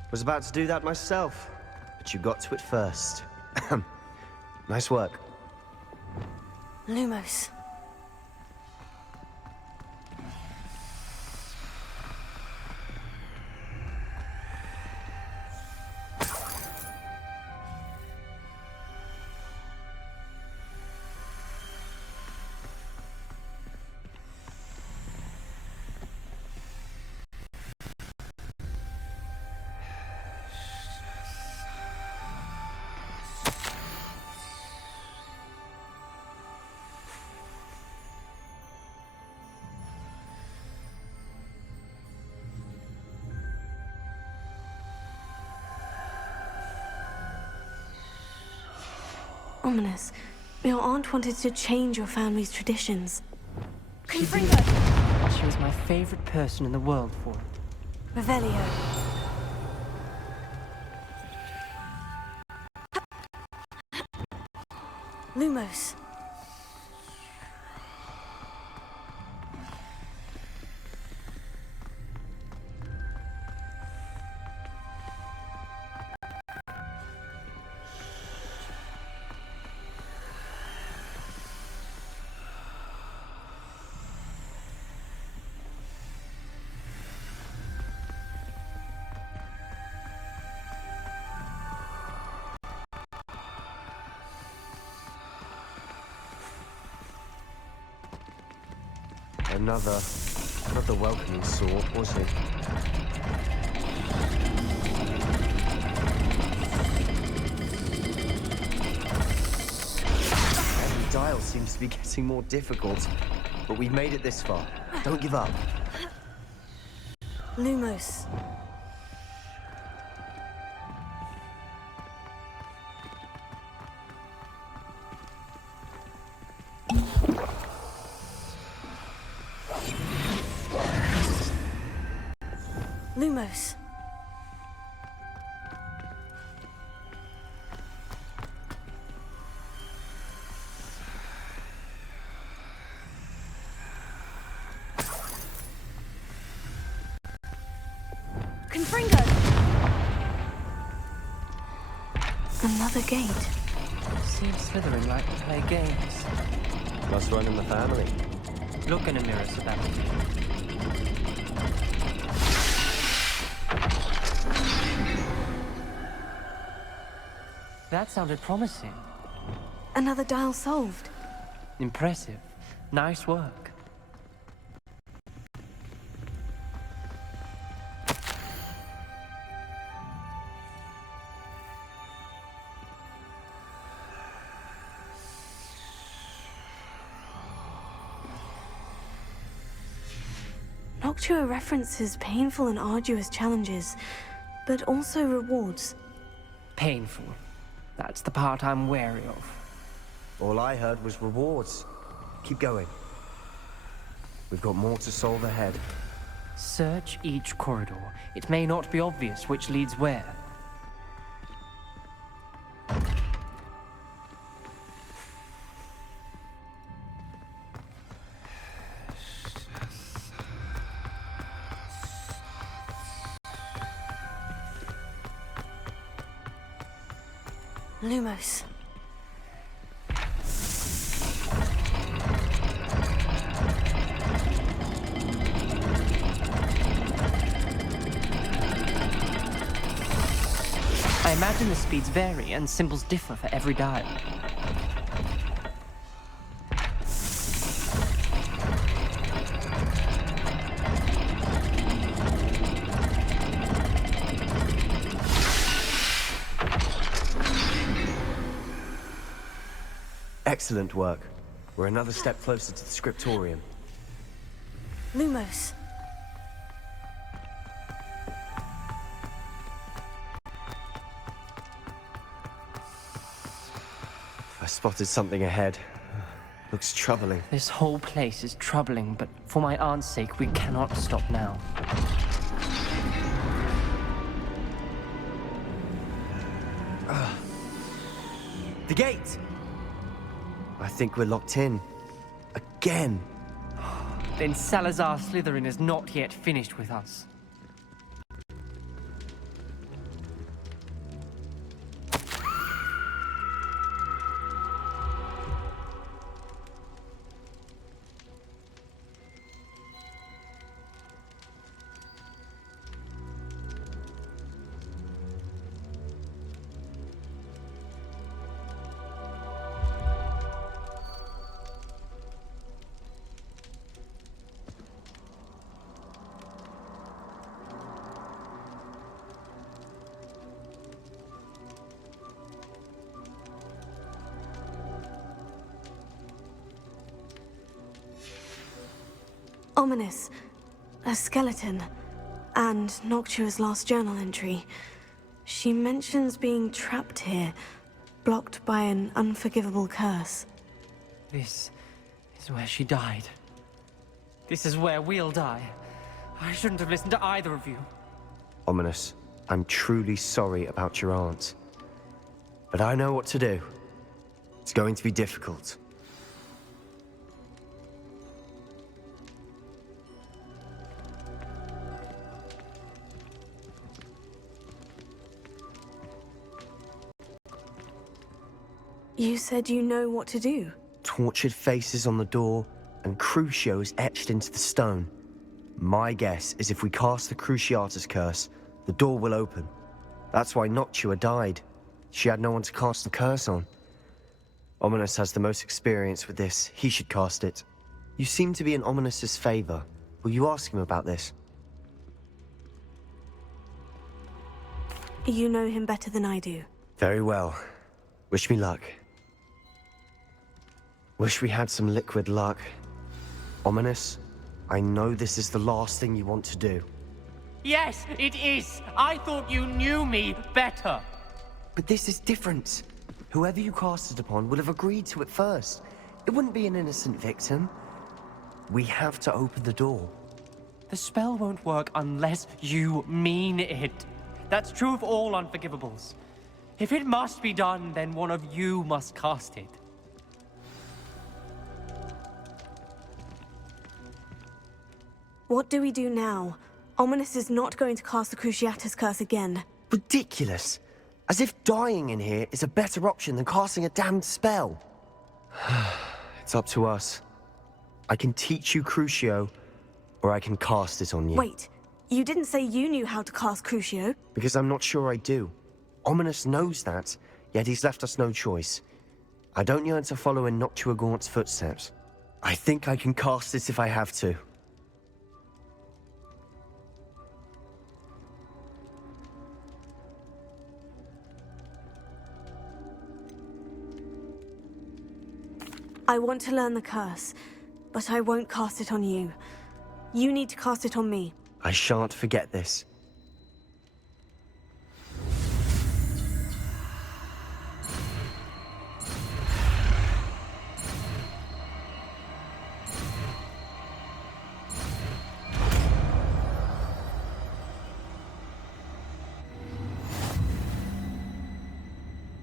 Was about to do that myself, but you got to it first. Nice work. Lumos. Ominous. Your aunt wanted to change your family's traditions. Confringo! She was my favorite person in the world for it. Revelio. Lumos. Another welcoming sword, was it? Every dial seems to be getting more difficult, but we've made it this far. Don't give up. Lumos. Lumos. Confringo! Another gate. Seems Slytherin like to play games. Must run in the family. Look in a mirror, Sebastian. That sounded promising. Another dial solved. Impressive. Nice work. Noctua references painful and arduous challenges, but also rewards. Painful. That's the part I'm wary of. All I heard was rewards. Keep going. We've got more to solve ahead. Search each corridor. It may not be obvious which leads where. Lumos. I imagine the speeds vary and symbols differ for every dial. Excellent work. We're another step closer to the scriptorium. Lumos. I spotted something ahead. Looks troubling. This whole place is troubling, but for my aunt's sake, we cannot stop now. The gate! I think we're locked in. Again. Then Salazar Slytherin is not yet finished with us. Ominous. A skeleton. And Noctua's last journal entry. She mentions being trapped here, blocked by an unforgivable curse. This is where she died. This is where we'll die. I shouldn't have listened to either of you. Ominous, I'm truly sorry about your aunt. But I know what to do. It's going to be difficult. You said you know what to do. Tortured faces on the door, and Crucio is etched into the stone. My guess is if we cast the Cruciatus curse, the door will open. That's why Noctua died. She had no one to cast the curse on. Ominous has the most experience with this. He should cast it. You seem to be in Ominous's favor. Will you ask him about this? You know him better than I do. Very well. Wish me luck. Wish we had some liquid luck. Ominous, I know this is the last thing you want to do. Yes, it is! I thought you knew me better! But this is different. Whoever you cast it upon would have agreed to it first. It wouldn't be an innocent victim. We have to open the door. The spell won't work unless you mean it. That's true of all unforgivables. If it must be done, then one of you must cast it. What do we do now? Ominous is not going to cast the Cruciatus curse again. Ridiculous. As if dying in here is a better option than casting a damned spell. It's up to us. I can teach you Crucio, or I can cast it on you. Wait, you didn't say you knew how to cast Crucio? Because I'm not sure I do. Ominous knows that, yet he's left us no choice. I don't yearn to follow in Noctua Gaunt's footsteps. I think I can cast it if I have to. I want to learn the curse, but I won't cast it on you. You need to cast it on me. I shan't forget this.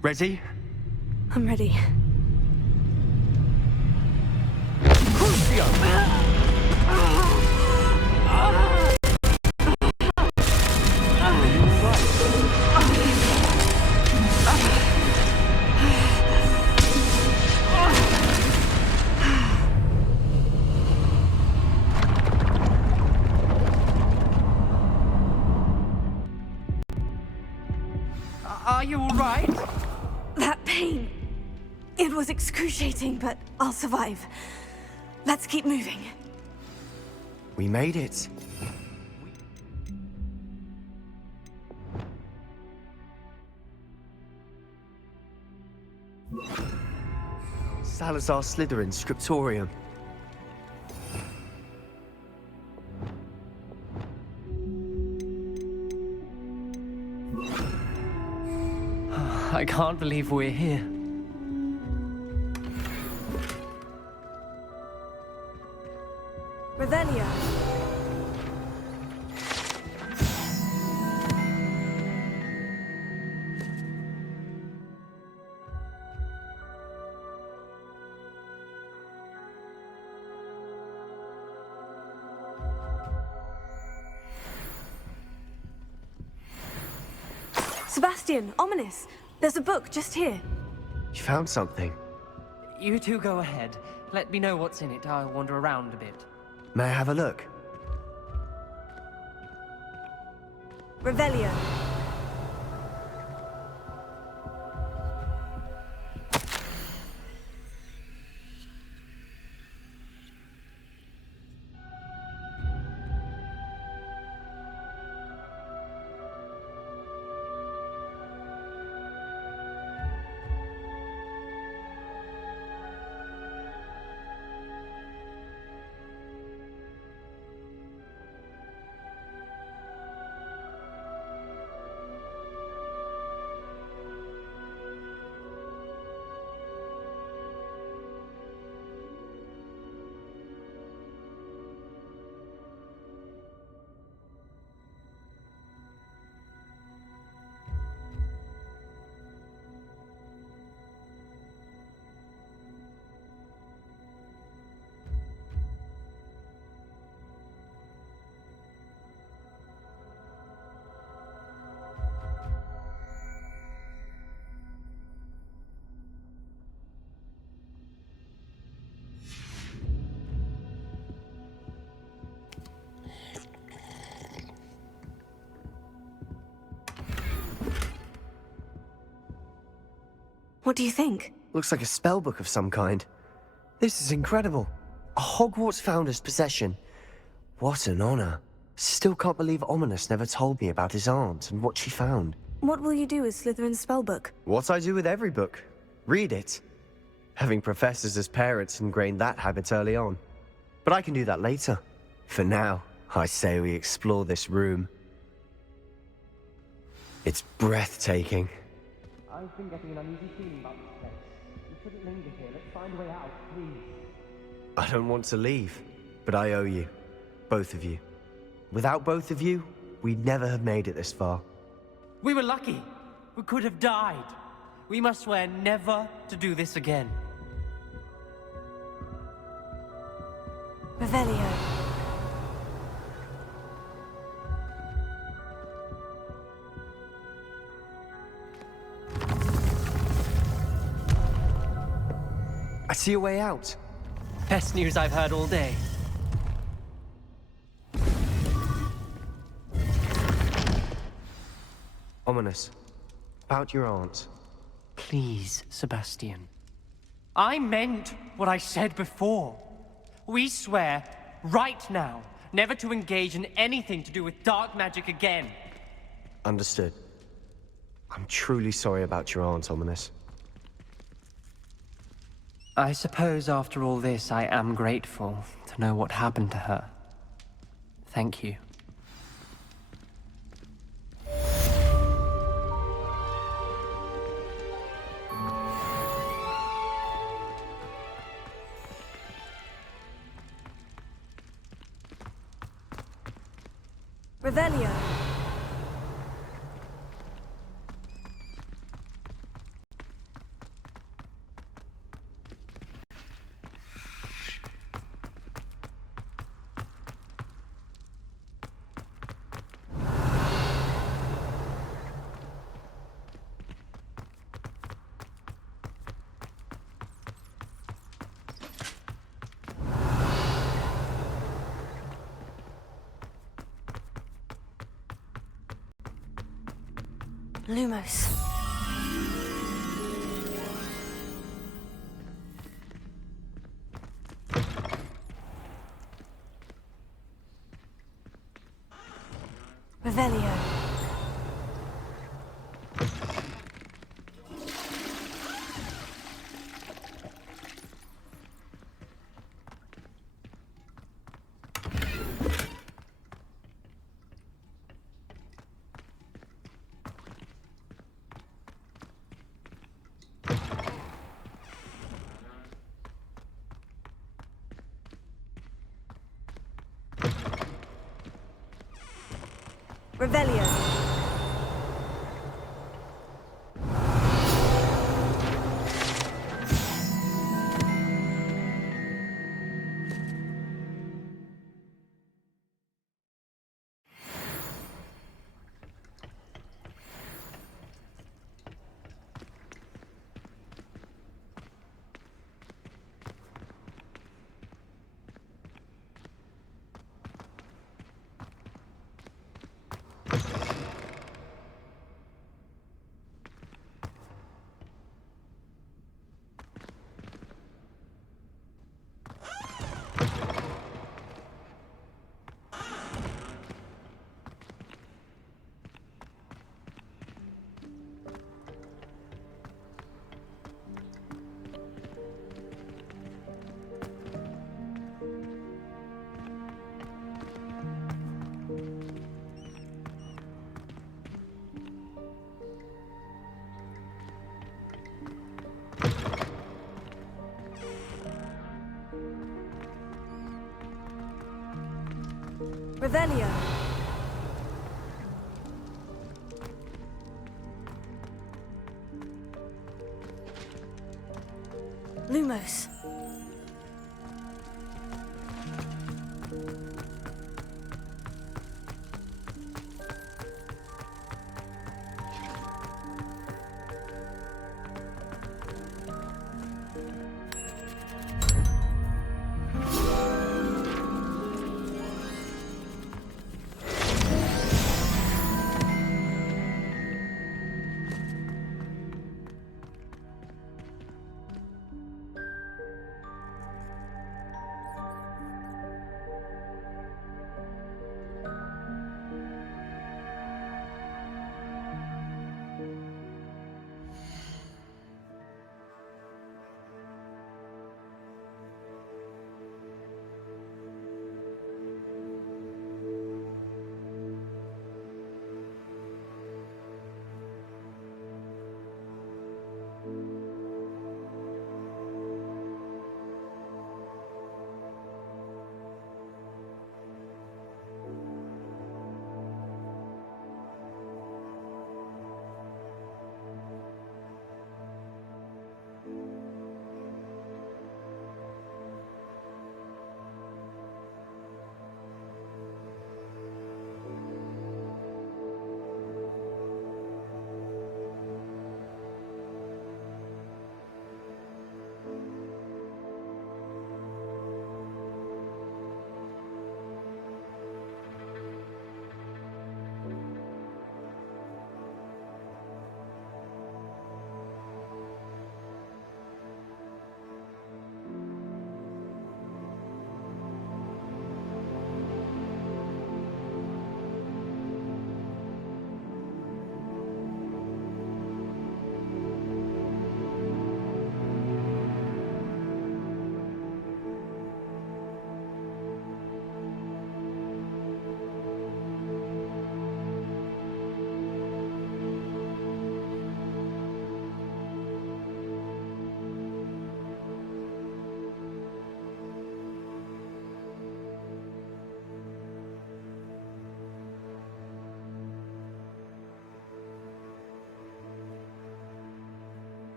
Ready? I'm ready. Are you all right? That pain. It was excruciating, but I'll survive. Let's keep moving. We made it. Salazar Slytherin's scriptorium. I can't believe we're here. Revelio. Sebastian, ominous. There's a book just here. You found something. You two go ahead. Let me know what's in it. I'll wander around a bit. May I have a look? Revelio. What do you think? Looks like a spellbook of some kind. This is incredible. A Hogwarts founder's possession. What an honor. Still can't believe Ominous never told me about his aunt and what she found. What will you do with Slytherin's spellbook? What I do with every book. Read it. Having professors as parents ingrained that habit early on. But I can do that later. For now, I say we explore this room. It's breathtaking. I've been getting an uneasy feeling about this place. We shouldn't linger here. Let's find a way out, please. I don't want to leave, but I owe you. Both of you. Without both of you, we'd never have made it this far. We were lucky. We could have died. We must swear never to do this again. Revelio. I see a way out. Best news I've heard all day. Ominous. About your aunt. Please, Sebastian. I meant what I said before. We swear, right now, never to engage in anything to do with dark magic again. Understood. I'm truly sorry about your aunt, Ominous. I suppose after all this, I am grateful to know what happened to her. Thank you. Revelio. Lumos. Revelio. Revelio. Revelio. Lumos.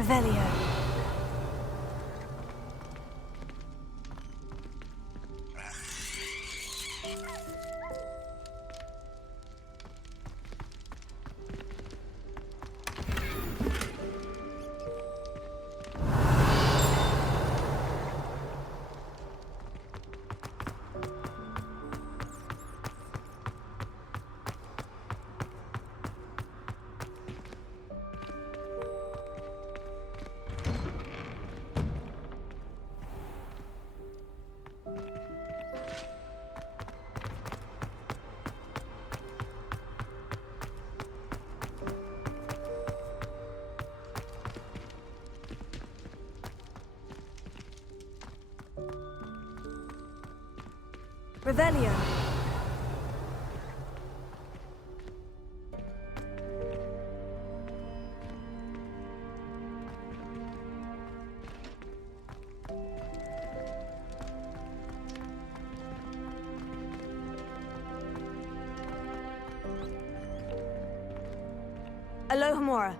Revelio. Revelio. Alohomora.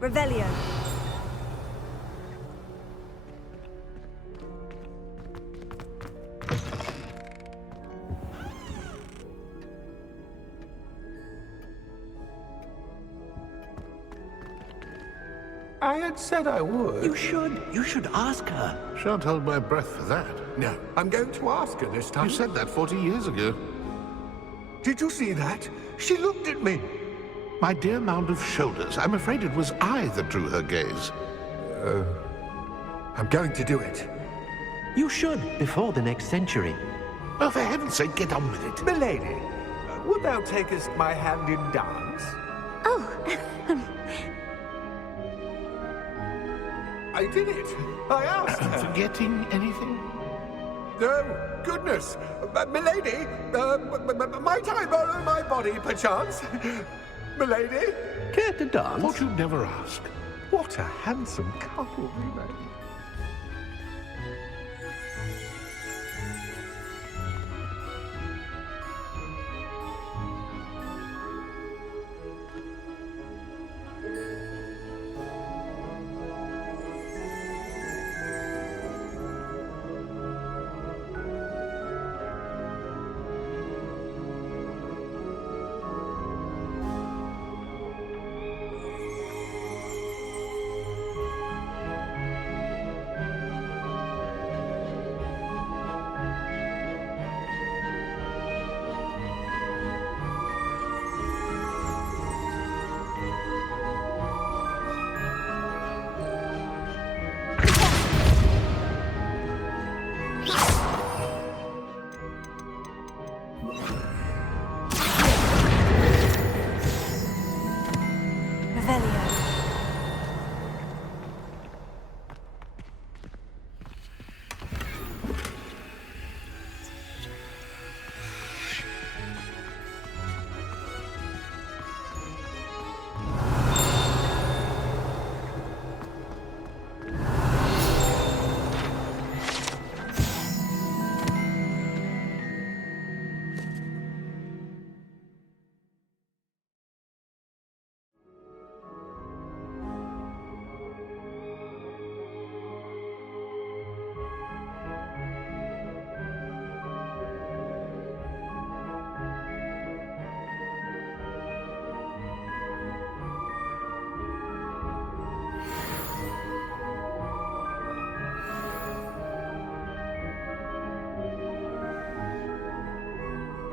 Revelio. I had said I would. You should. You should ask her. Shan't hold my breath for that. No, I'm going to ask her this time. You said that 40 years ago. Did you see that? She looked at me. My dear mound of shoulders, I'm afraid it was I that drew her gaze. I'm going to do it. You should, before the next century. Oh, for heaven's sake, get on with it. Milady, would thou takest my hand in dance? Oh, I did it. I asked her. Forgetting anything? Oh, goodness. Milady, might I borrow my body, perchance? Milady? Care to dance? Thought you'd never ask. What a handsome couple we made.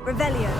Revelio.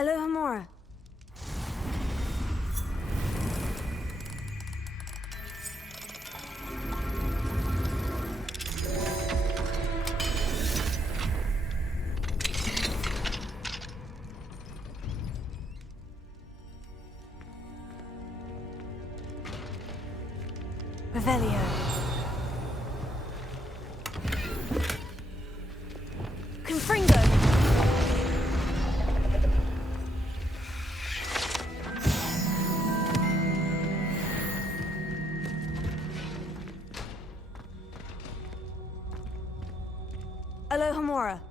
Alohomora. Revelio. Confringo. Alohomora.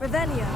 Revelio.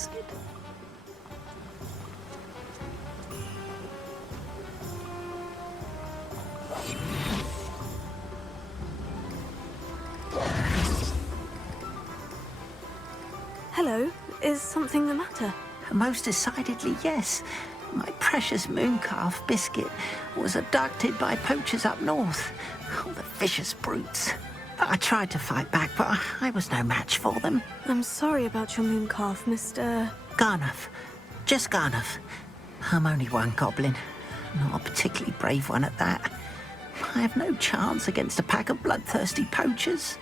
Biscuit. Hello, is something the matter? Most decidedly, yes. My precious mooncalf Biscuit was abducted by poachers up north. Oh, the vicious brutes. I tried to fight back, but I was no match for them. I'm sorry about your mooncalf, Mr. Garnuff. Just Garnuff. I'm only one goblin. Not a particularly brave one at that. I have no chance against a pack of bloodthirsty poachers.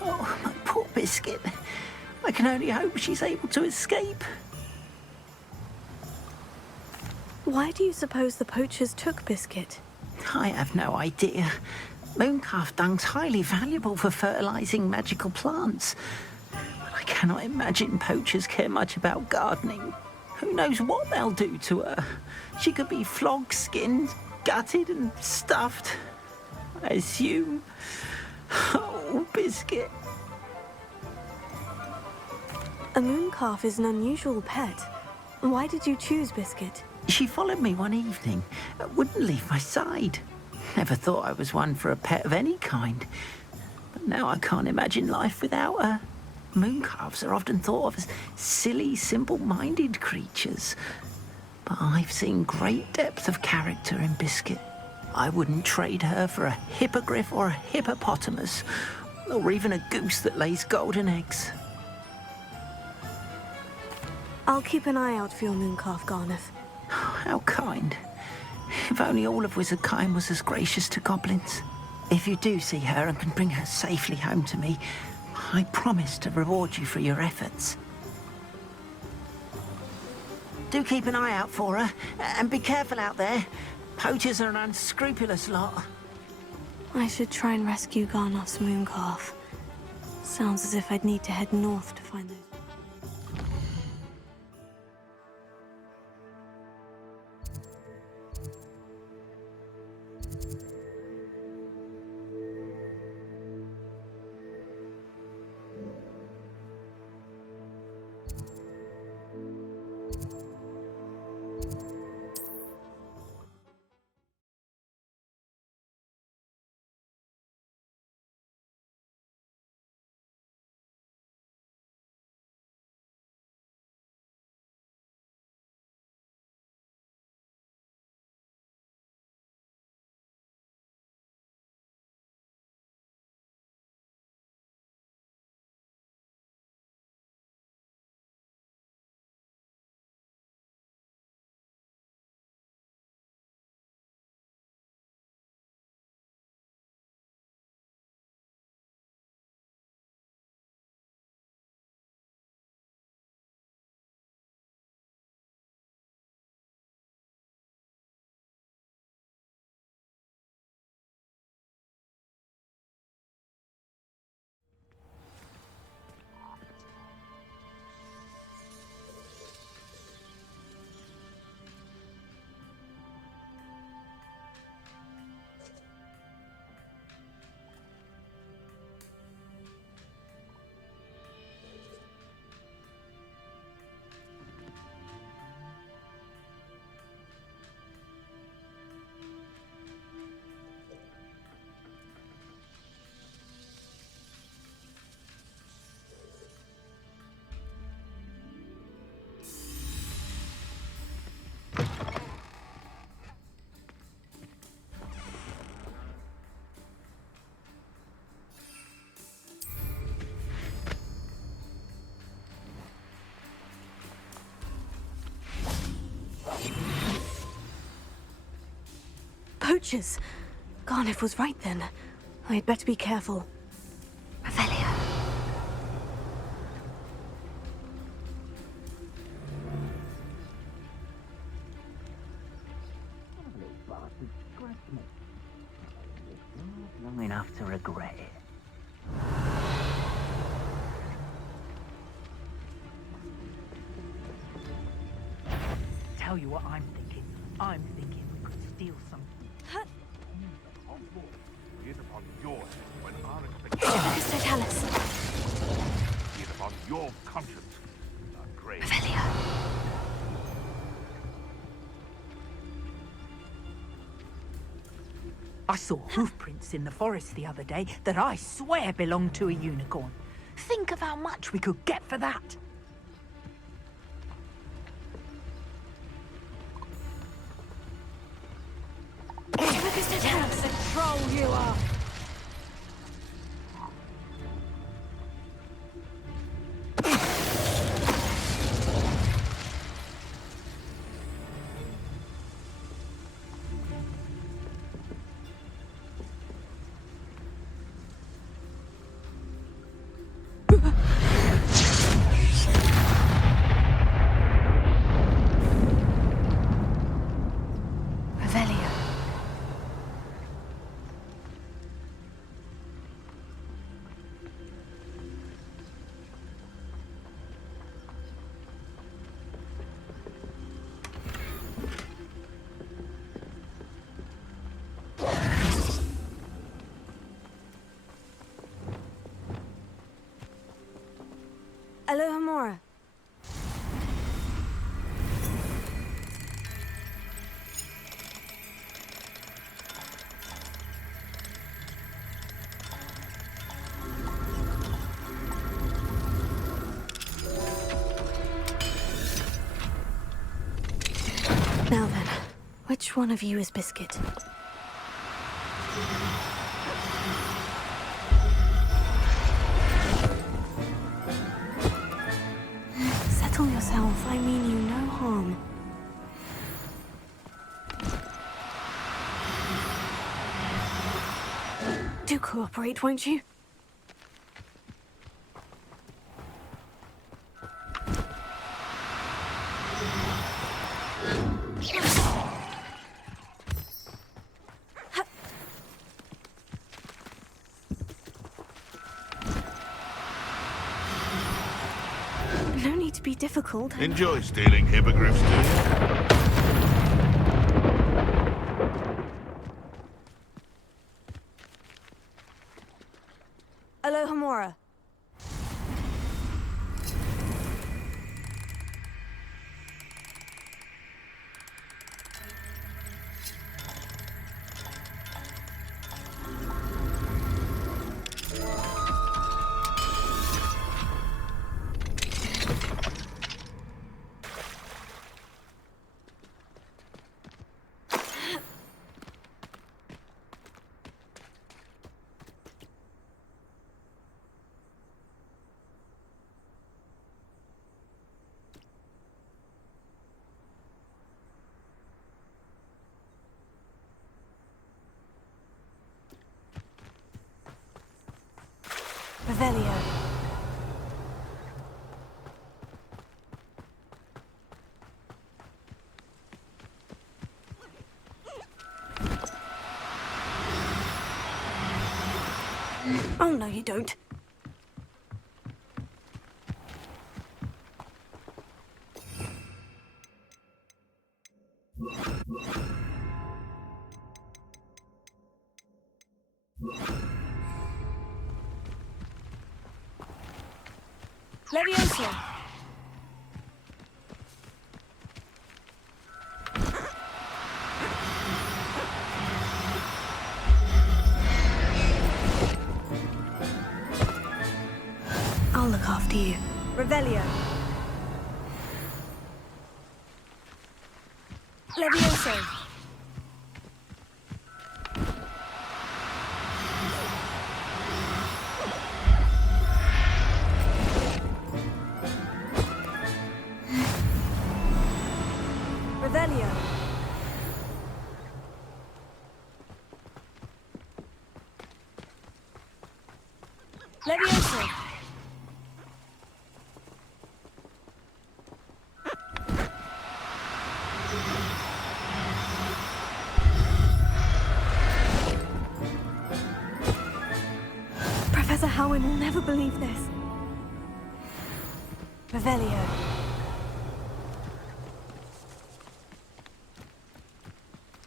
Oh, my poor Biscuit. I can only hope she's able to escape. Why do you suppose the poachers took Biscuit? I have no idea. Mooncalf dung's highly valuable for fertilizing magical plants. But I cannot imagine poachers care much about gardening. Who knows what they'll do to her? She could be flogged, skinned, gutted and stuffed. I assume. Oh, Biscuit. A mooncalf is an unusual pet. Why did you choose Biscuit? She followed me one evening, wouldn't leave my side. Never thought I was one for a pet of any kind. But now I can't imagine life without her. Mooncalves are often thought of as silly, simple-minded creatures. But I've seen great depth of character in Biscuit. I wouldn't trade her for a hippogriff or a hippopotamus, or even a goose that lays golden eggs. I'll keep an eye out for your mooncalf, Garnuff. How kind. If only all of Wizardkind was as gracious to goblins. If you do see her and can bring her safely home to me, I promise to reward you for your efforts. Do keep an eye out for her, and be careful out there. Poachers are an unscrupulous lot. I should try and rescue Garnuff's mooncalf. Sounds as if I'd need to head north to find those. Poachers! Garnuff was right then. I'd better be careful. Revelio. Long enough to regret it. Tell you what I'm thinking. I'm thinking we could steal some. Be it upon your head when our expectations. Mr. Tallis. Be it upon your conscience. Our grave. Revelio. I saw hoof prints in the forest the other day that I swear belonged to a unicorn. Think of how much we could get for that. Control you are. Aloha Mora. Now then, which one of you is Biscuit? Settle yourself. I mean you no harm. Do cooperate, won't you? No need to be difficult. Enjoy stealing hippogriffs, do you? Aloha Mora. Revelio. Oh, no, you don't. Levioso. I'll look after you. Revelio. Levioso. Revelio. Levioso. Professor Howin will never believe this. Revelio.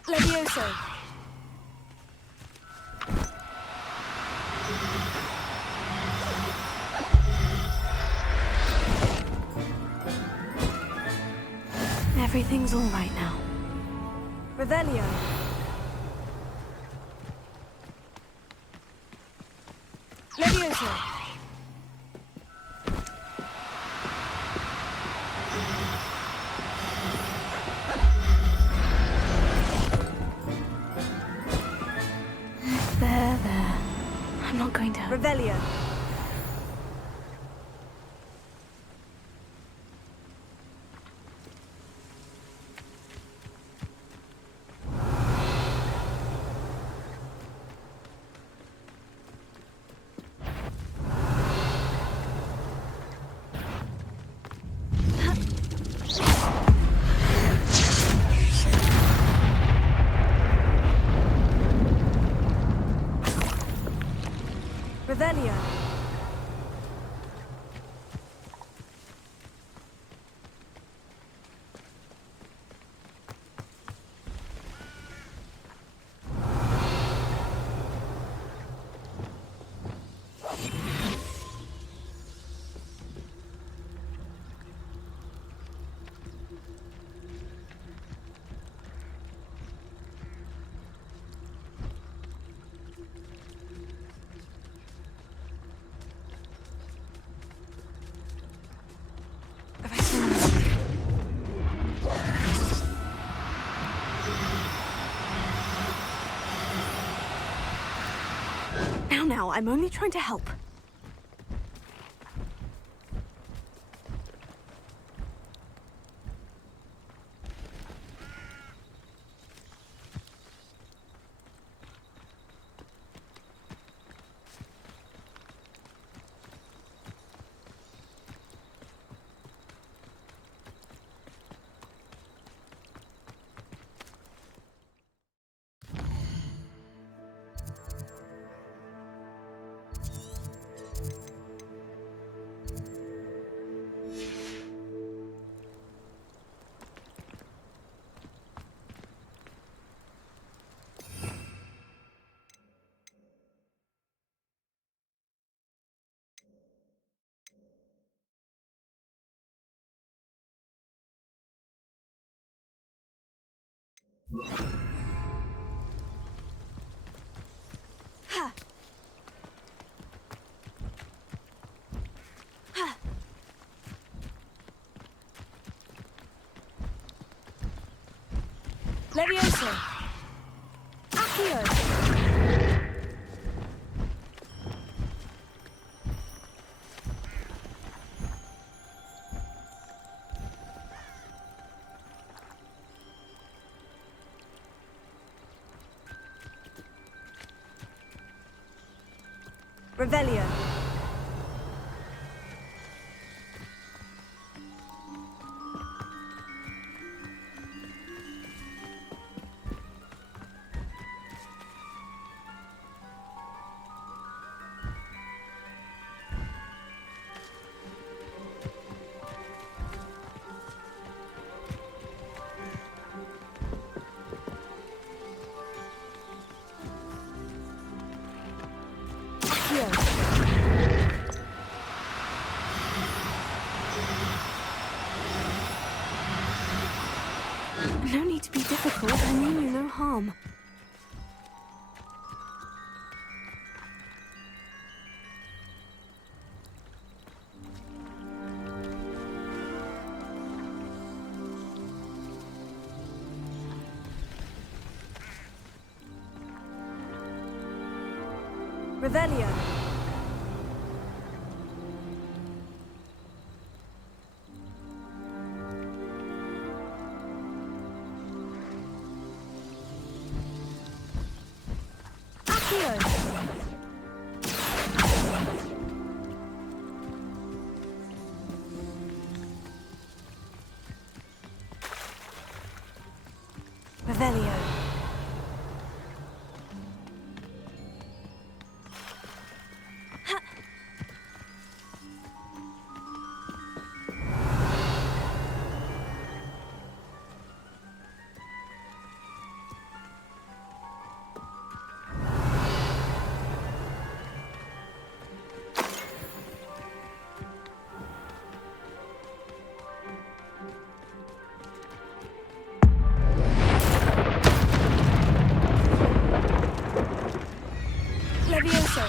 Levioso. Everything's all right now. Revelio. Levioso. There. I'm not going to... Revelio. Revelio. Now, I'm only trying to help. Levioso. Accio. Revelio. No need to be difficult. I mean you no harm. Revelio. Revelio. Levioso.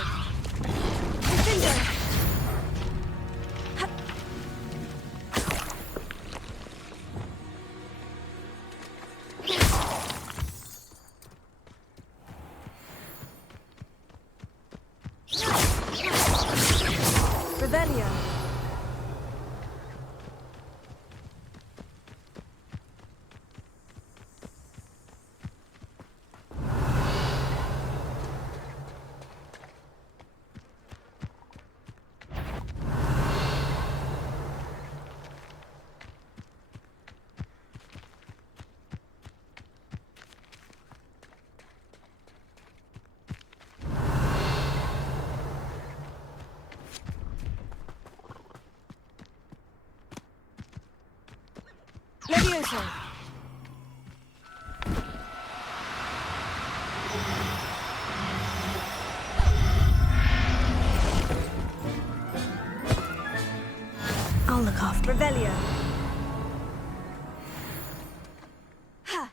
Levioso! I'll look after you. Revelio! Ha!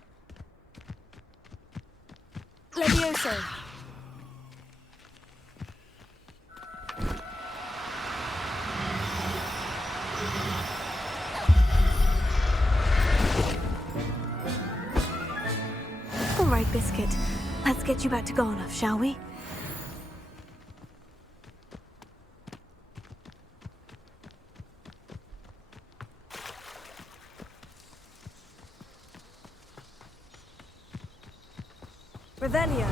Levioso! All right, Biscuit. Let's get you back to Garnoff, shall we? Revelio!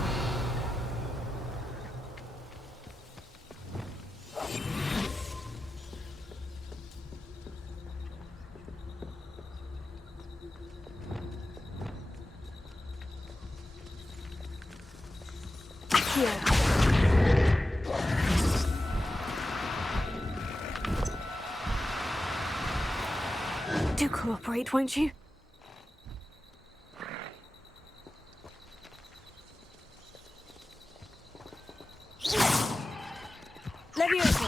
Do cooperate, won't you? Levioso!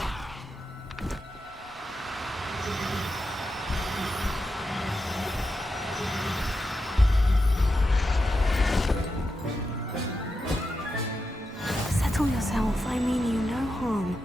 Settle yourself. I mean you no harm.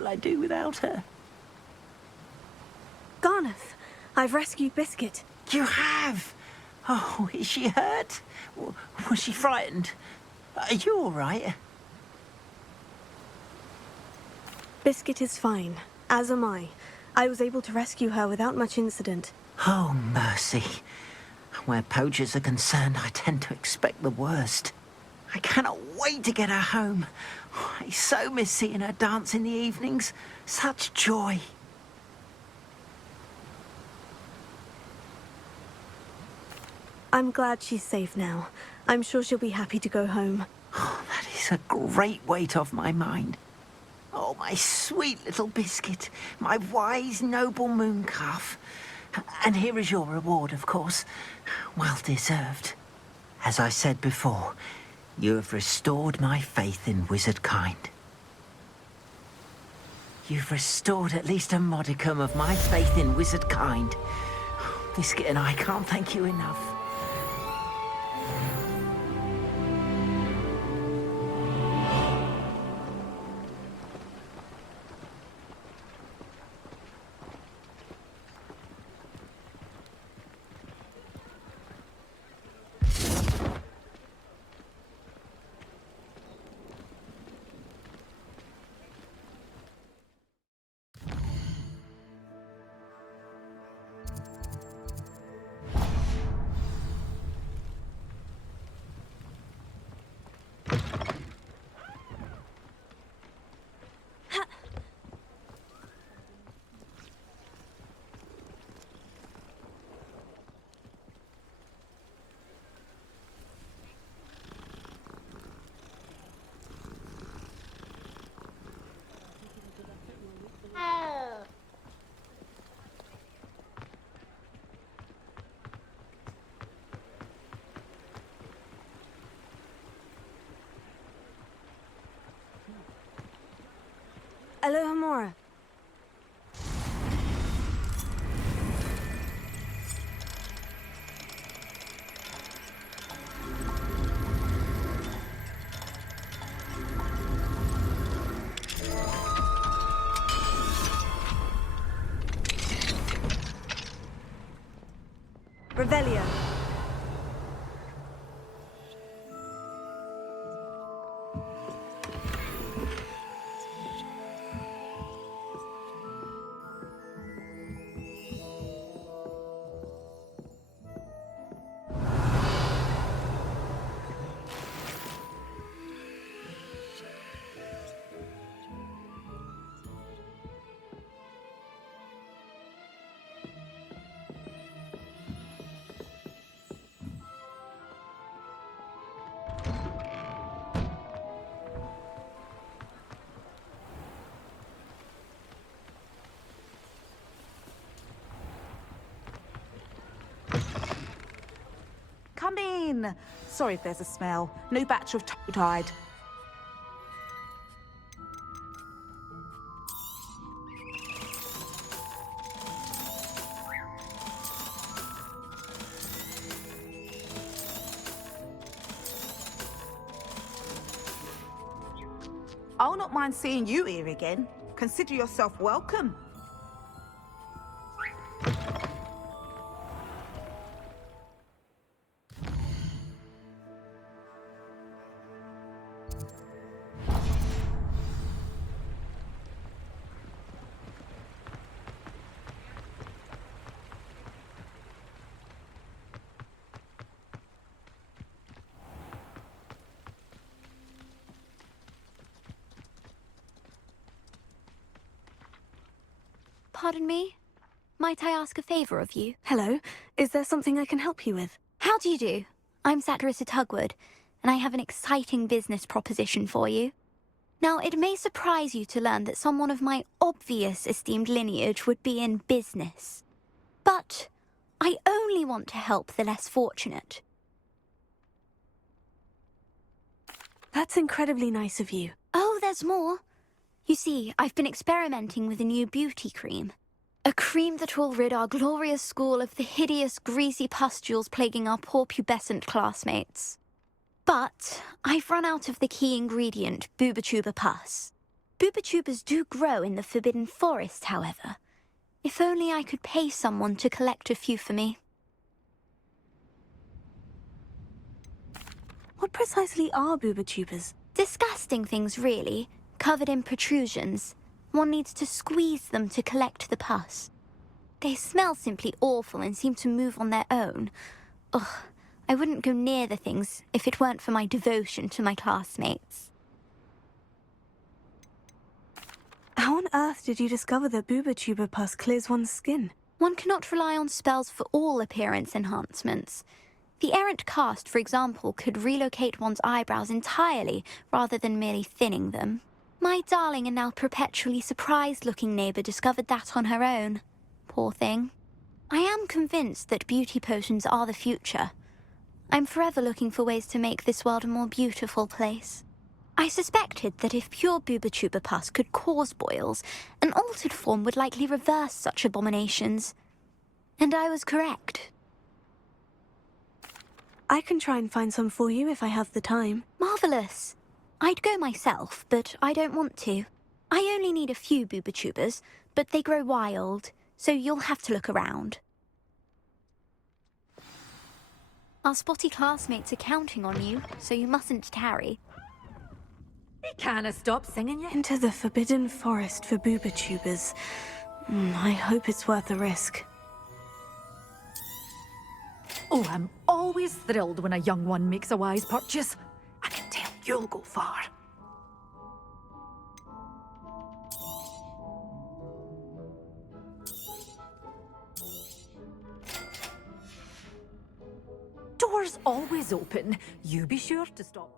will I do without her? Garneth, I've rescued Biscuit. You have? Oh, is she hurt? Was she frightened? Are you all right? Biscuit is fine, as am I. I was able to rescue her without much incident. Oh, mercy. Where poachers are concerned, I tend to expect the worst. I cannot wait to get her home. I so miss seeing her dance in the evenings. Such joy. I'm glad she's safe now. I'm sure she'll be happy to go home. Oh, that is a great weight off my mind. Oh, my sweet little Biscuit, my wise, noble moon calf. And here is your reward, of course. Well deserved. As I said before, you have restored my faith in wizard kind. You've restored at least a modicum of my faith in wizard kind. Biscuit and I can't thank you enough. Aloha Mora. Revelio. Come in. Sorry if there's a smell. New batch of toad-hide. I'll not mind seeing you here again. Consider yourself welcome. Pardon me? Might I ask a favour of you? Hello. Is there something I can help you with? How do you do? I'm Satirissa Tugwood, and I have an exciting business proposition for you. Now, it may surprise you to learn that someone of my obvious esteemed lineage would be in business. But I only want to help the less fortunate. That's incredibly nice of you. Oh, there's more. You see, I've been experimenting with a new beauty cream. A cream that will rid our glorious school of the hideous, greasy pustules plaguing our poor pubescent classmates. But I've run out of the key ingredient, booba tuba pus. Boobachubas do grow in the Forbidden Forest, however. If only I could pay someone to collect a few for me. What precisely are boobachubas? Disgusting things, really, covered in protrusions. One needs to squeeze them to collect the pus. They smell simply awful and seem to move on their own. Ugh, I wouldn't go near the things if it weren't for my devotion to my classmates. How on earth did you discover that boobachuba pus clears one's skin? One cannot rely on spells for all appearance enhancements. The errant cast, for example, could relocate one's eyebrows entirely rather than merely thinning them. My darling and now perpetually surprised-looking neighbour discovered that on her own. Poor thing. I am convinced that beauty potions are the future. I'm forever looking for ways to make this world a more beautiful place. I suspected that if pure boobachuba pus could cause boils, an altered form would likely reverse such abominations. And I was correct. I can try and find some for you if I have the time. Marvellous. I'd go myself, but I don't want to. I only need a few boobachubas, but they grow wild, so you'll have to look around. Our spotty classmates are counting on you, so you mustn't tarry. He can't stop singing yet. Into the Forbidden Forest for boobachubas. I hope it's worth the risk. Oh, I'm always thrilled when a young one makes a wise purchase. I can tell you'll go far. Doors always open. You be sure to stop.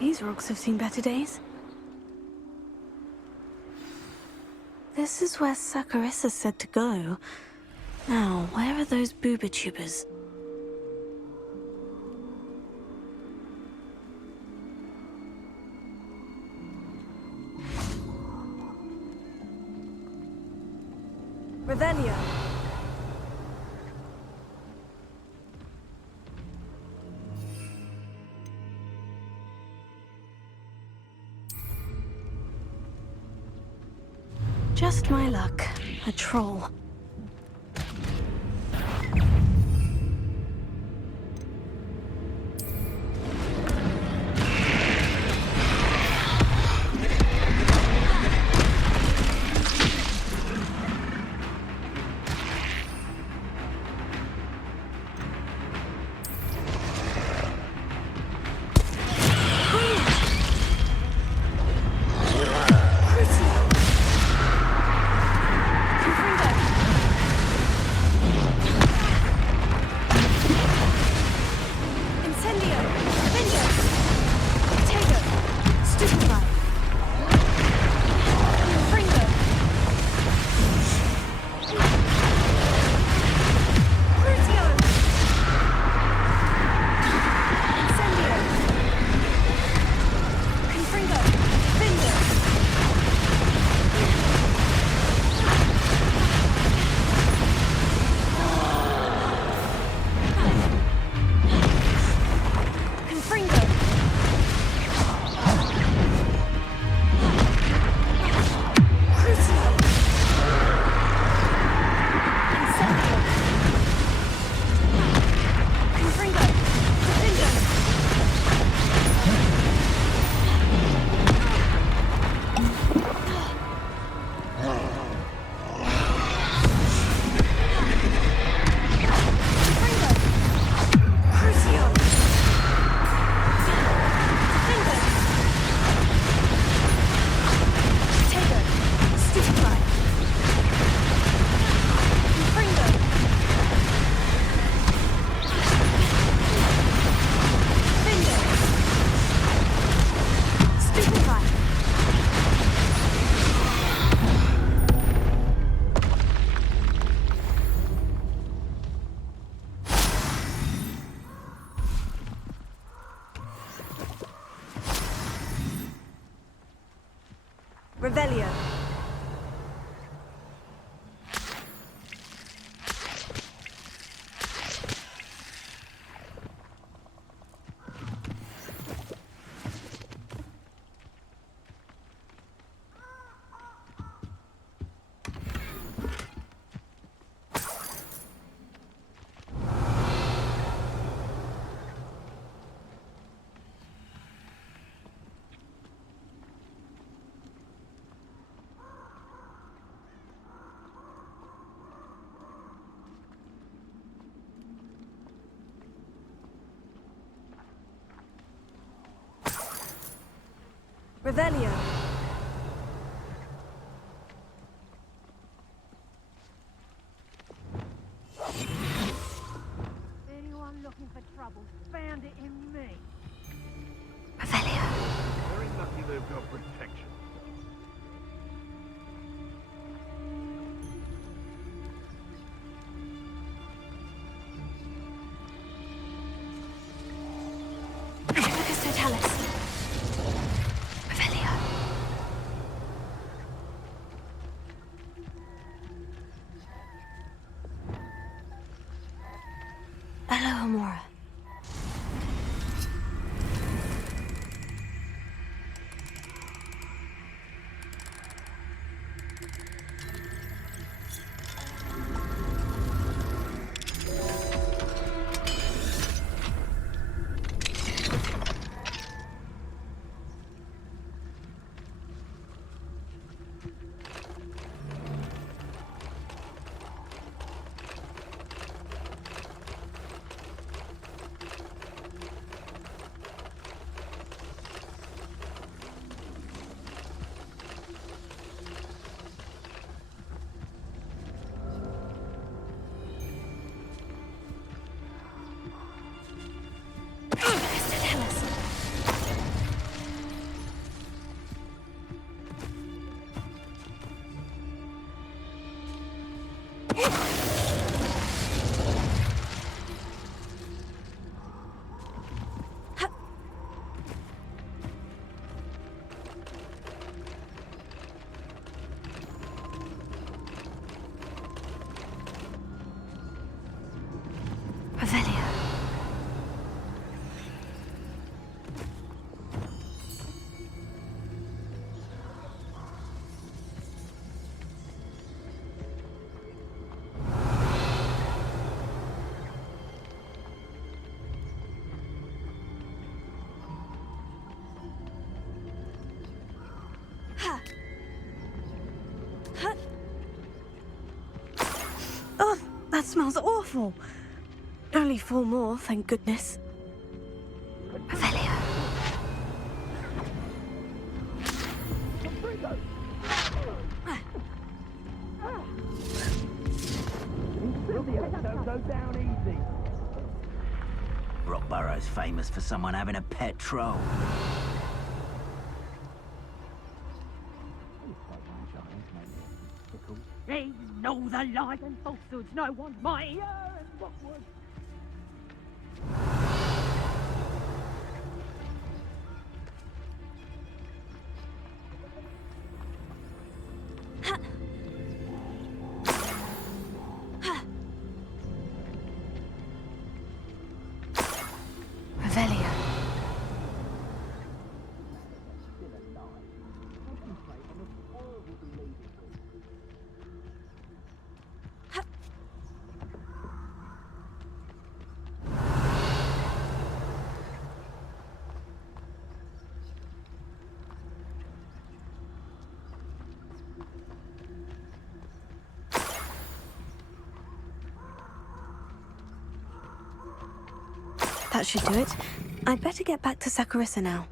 These rocks have seen better days. This is where Saccharissa said to go. Now, where are those booba tubers? Revelio. Just my luck. A troll. Revelio. Revelio. Anyone looking for trouble found it in me. Revelio. Very lucky they've got protection. Focus Totalis. Revelio. Hello, Amora. Revelio. Oh, that smells awful. Only 4 more, thank goodness. Revelio. Rockborough's famous for someone having a pet troll. They know the lies and falsehoods no one might hear and what would. Revelio. That should do it. I'd better get back to Saccharissa now.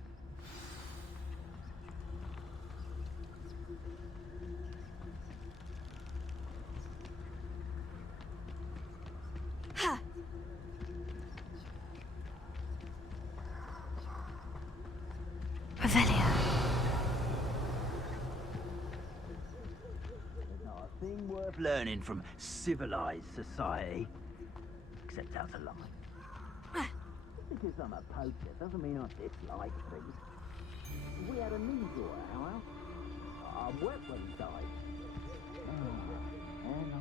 Ha! Revelio. There's not a thing worth learning from civilized society, except how to lie. Because I'm a poacher doesn't mean I dislike things. If we had a ninja at our house, I'd work when he died. And I...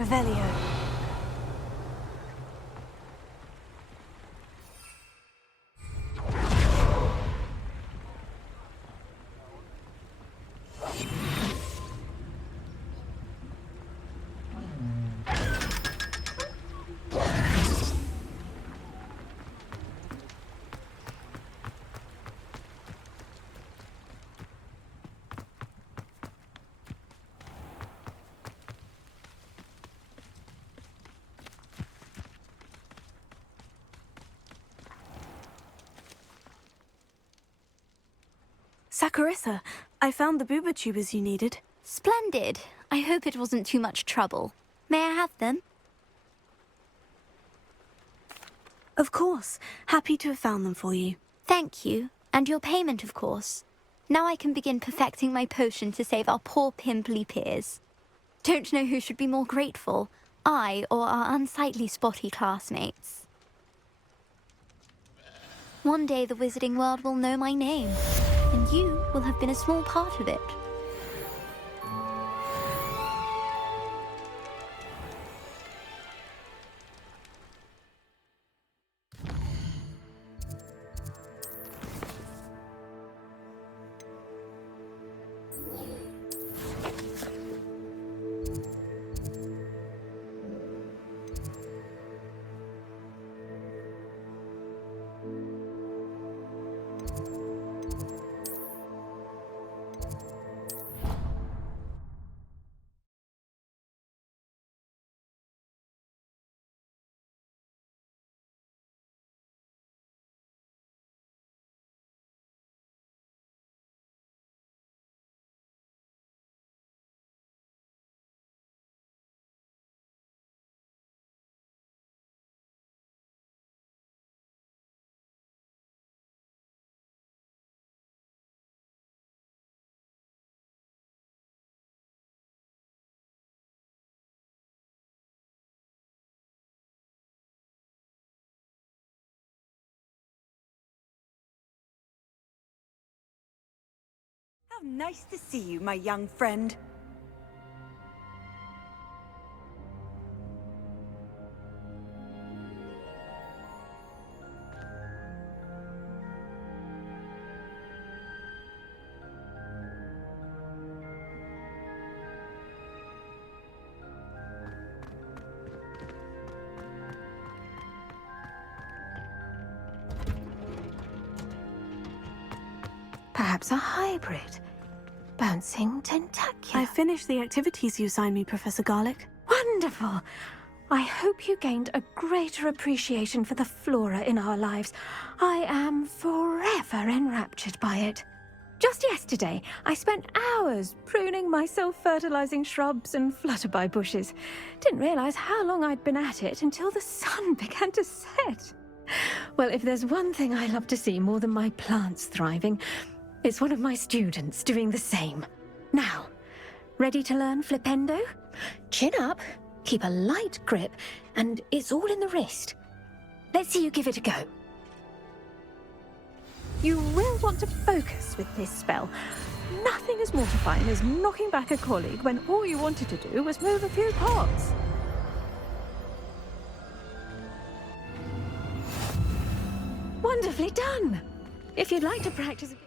Revelio. Saccharissa, I found the booba tubers you needed. Splendid. I hope it wasn't too much trouble. May I have them? Of course. Happy to have found them for you. Thank you. And your payment, of course. Now I can begin perfecting my potion to save our poor pimply peers. Don't know who should be more grateful, I or our unsightly spotty classmates. One day the wizarding world will know my name, and you will have been a small part of it. How nice to see you, my young friend. Perhaps a hybrid. Bouncing tentacular. I finished the activities you assigned me, Professor Garlick. Wonderful! I hope you gained a greater appreciation for the flora in our lives. I am forever enraptured by it. Just yesterday, I spent hours pruning my self-fertilizing shrubs and flutterby bushes. Didn't realize how long I'd been at it until the sun began to set. Well, if there's one thing I love to see more than my plants thriving, it's one of my students doing the same. Now, ready to learn flipendo? Chin up, keep a light grip, and it's all in the wrist. Let's see you give it a go. You will want to focus with this spell. Nothing as mortifying as knocking back a colleague when all you wanted to do was move a few parts. Wonderfully done! If you'd like to practice a bit...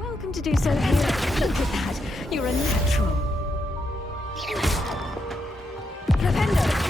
Welcome to do so here. Look at that! You're a natural. Flipendo!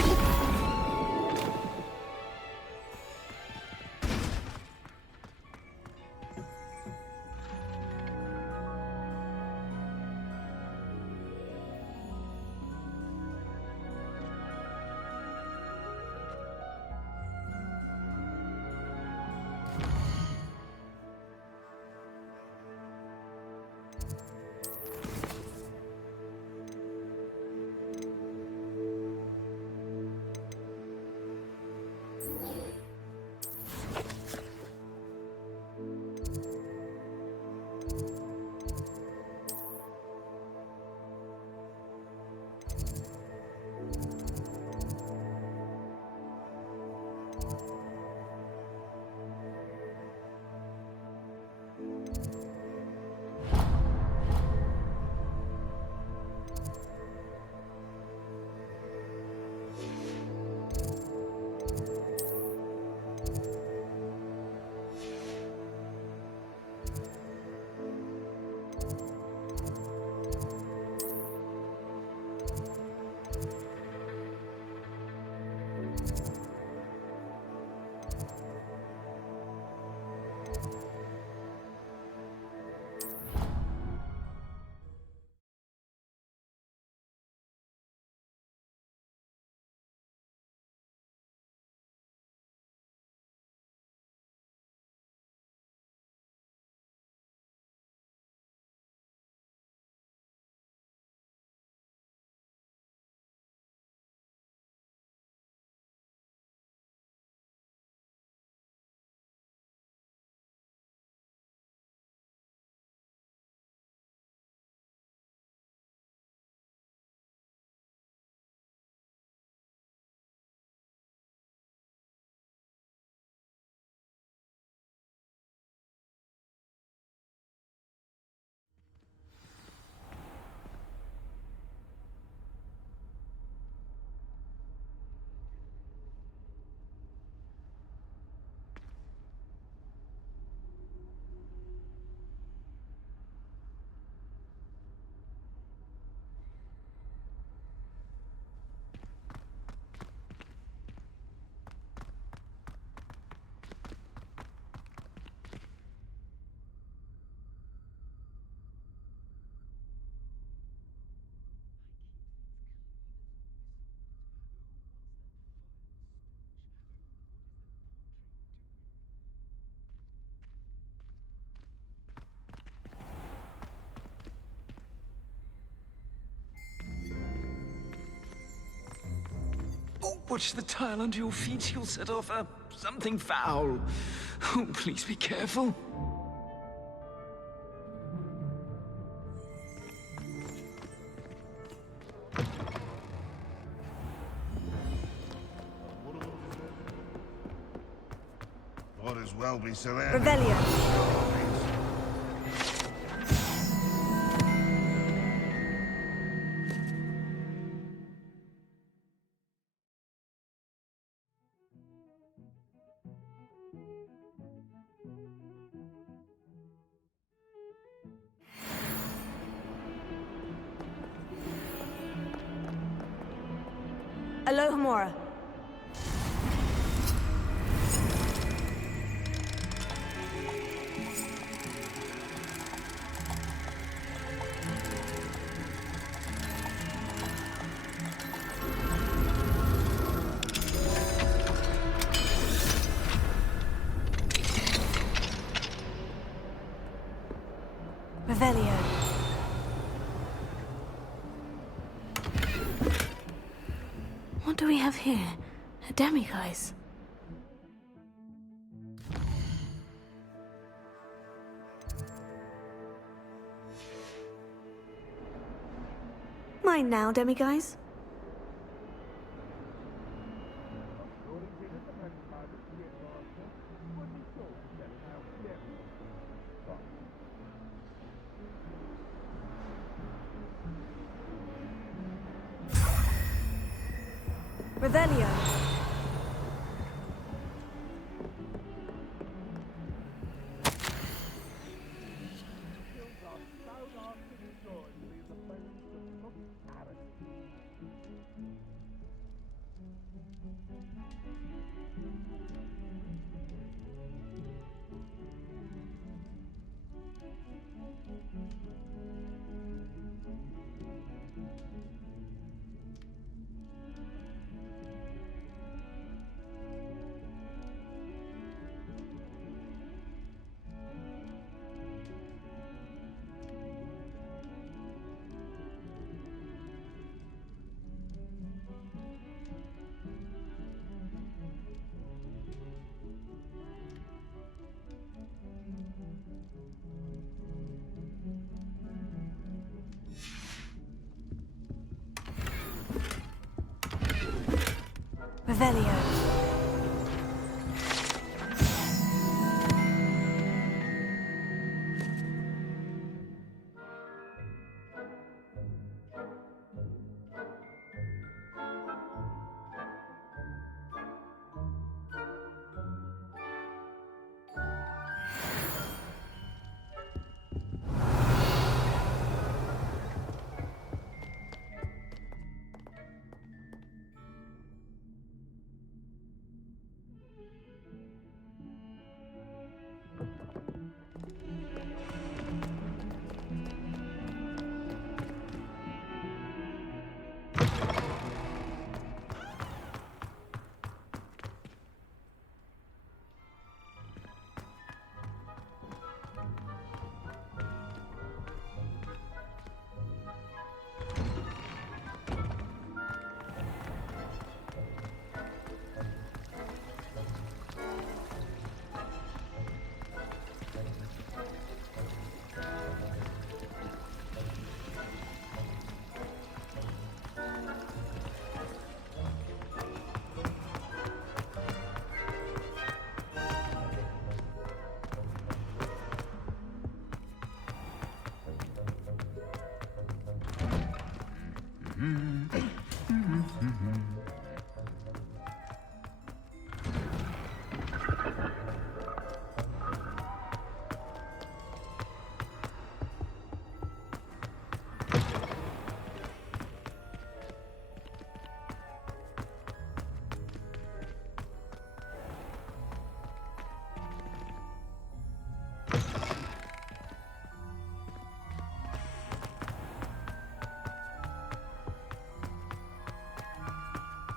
Watch the tile under your feet. You'll set off something foul. Oh, please be careful. Might as well be so Revelio. Alohomora. Revelio. What do we have here? A demiguise. Mine now, demiguise. Revelio. Revelio.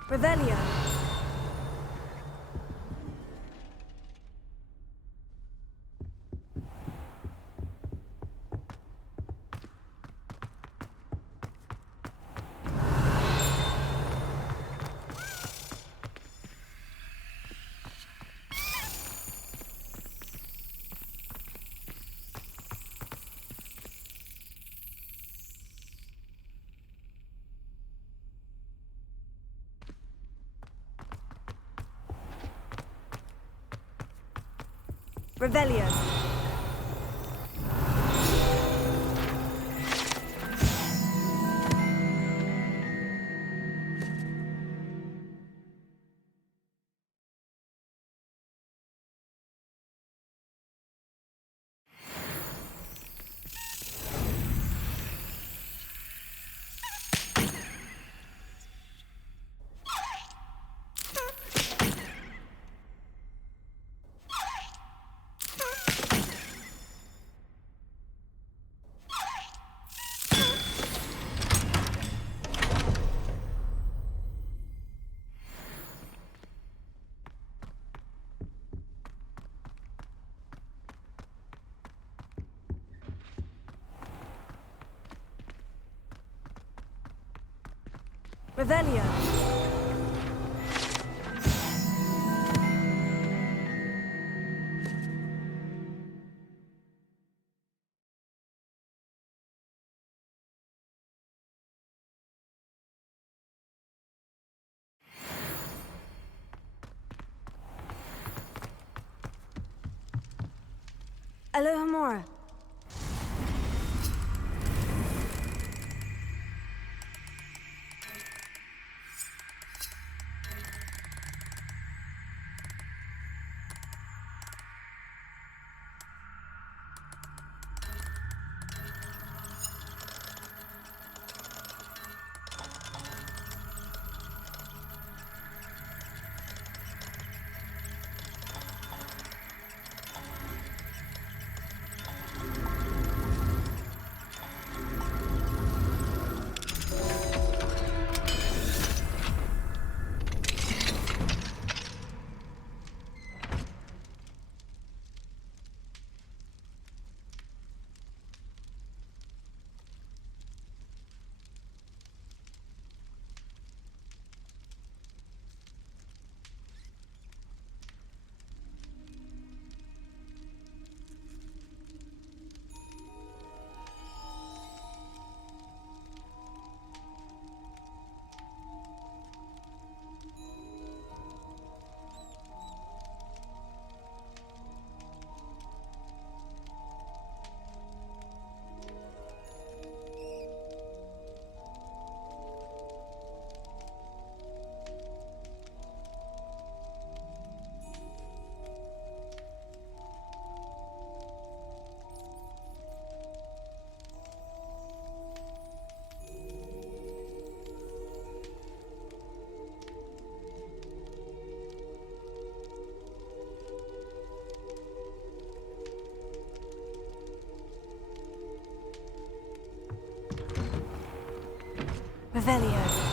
Revelio. Revelio. Revelio. Alohomora. Revelio.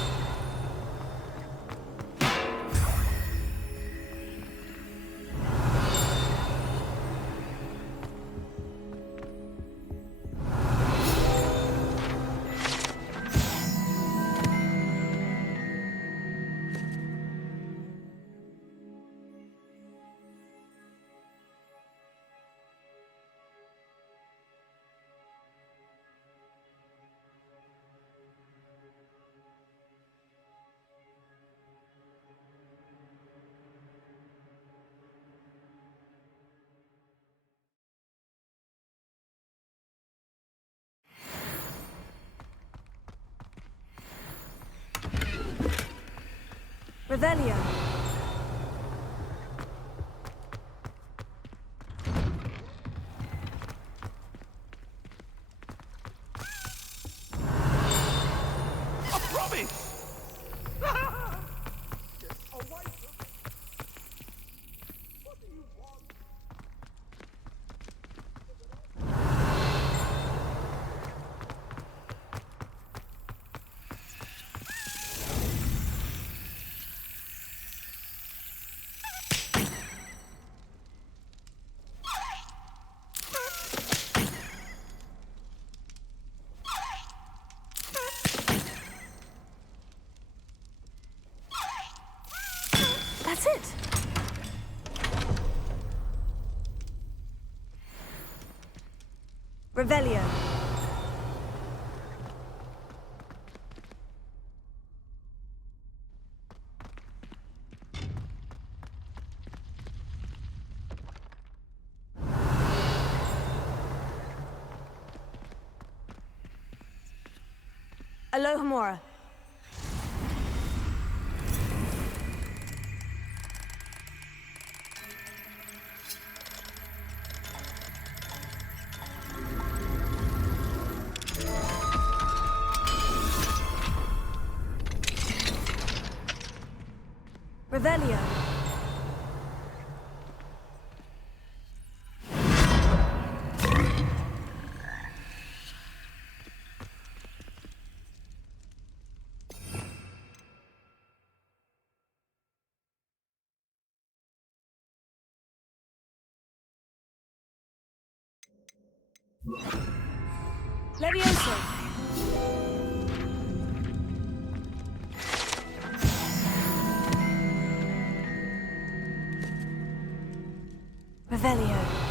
Revelio. A promise! That's it. Revelio. Alohomora. Revelio. Levioso. Revelio.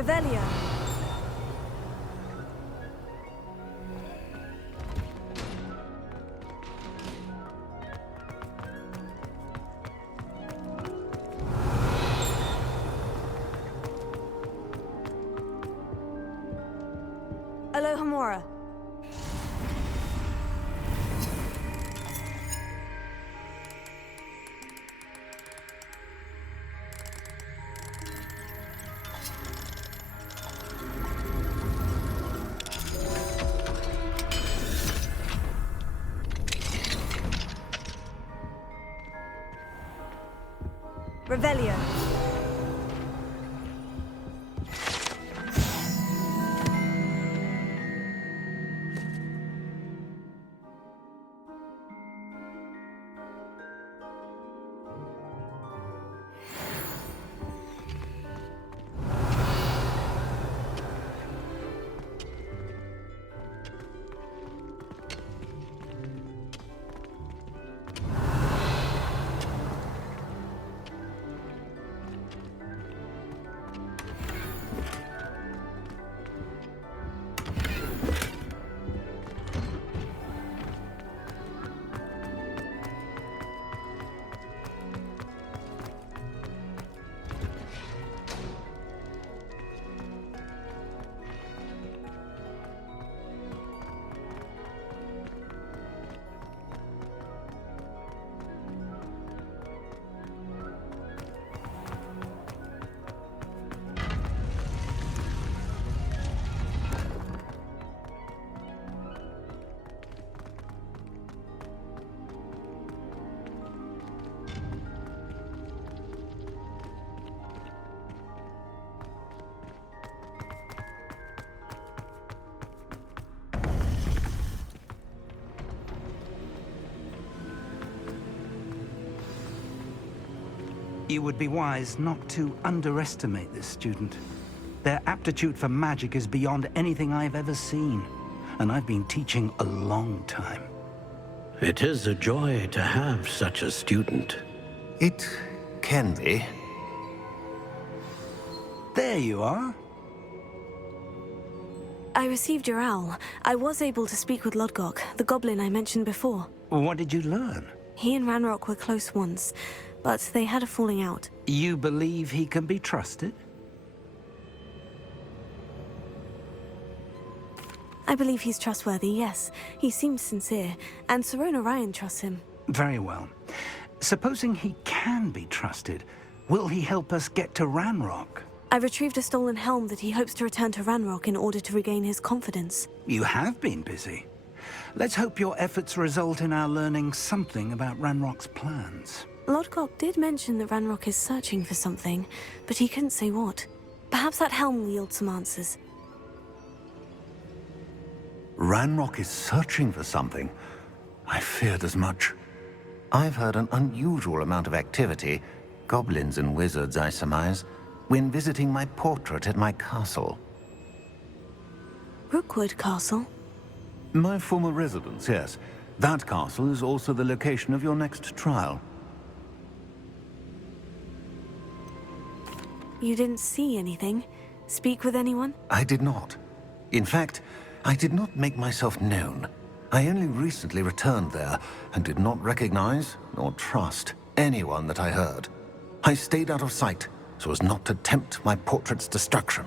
Revelio. Alohomora. Revelio. You would be wise not to underestimate this student. Their aptitude for magic is beyond anything I've ever seen, and I've been teaching a long time. It is a joy to have such a student. It can be. There you are. I received your owl. I was able to speak with Lodgok, the goblin I mentioned before. What did you learn? He and Ranrock were close once, but they had a falling out. You believe he can be trusted? I believe he's trustworthy, yes. He seems sincere, and Sirona Ryan trusts him. Very well. Supposing he can be trusted, will he help us get to Ranrock? I retrieved a stolen helm that he hopes to return to Ranrock in order to regain his confidence. You have been busy. Let's hope your efforts result in our learning something about Ranrock's plans. Lodgok did mention that Ranrock is searching for something, but he couldn't say what. Perhaps that helm will yield some answers. Ranrock is searching for something. I feared as much. I've heard an unusual amount of activity, goblins and wizards, I surmise, when visiting my portrait at my castle. Rookwood Castle? My former residence, yes. That castle is also the location of your next trial. You didn't see anything? Speak with anyone? I did not. In fact, I did not make myself known. I only recently returned there and did not recognize nor trust anyone that I heard. I stayed out of sight so as not to tempt my portrait's destruction.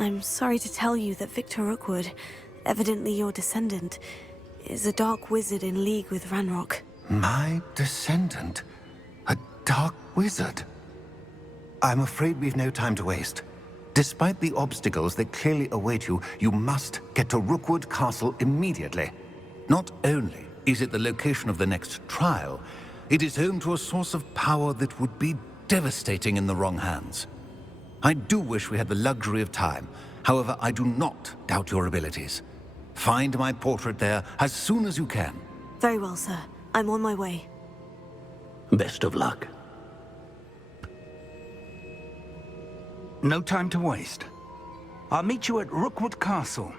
I'm sorry to tell you that Victor Rookwood, evidently your descendant, is a dark wizard in league with Ranrock. My descendant? A dark wizard? I'm afraid we've no time to waste. Despite the obstacles that clearly await you, you must get to Rookwood Castle immediately. Not only is it the location of the next trial, it is home to a source of power that would be devastating in the wrong hands. I do wish we had the luxury of time. However, I do not doubt your abilities. Find my portrait there as soon as you can. Very well, sir. I'm on my way. Best of luck. No time to waste. I'll meet you at Rookwood Castle.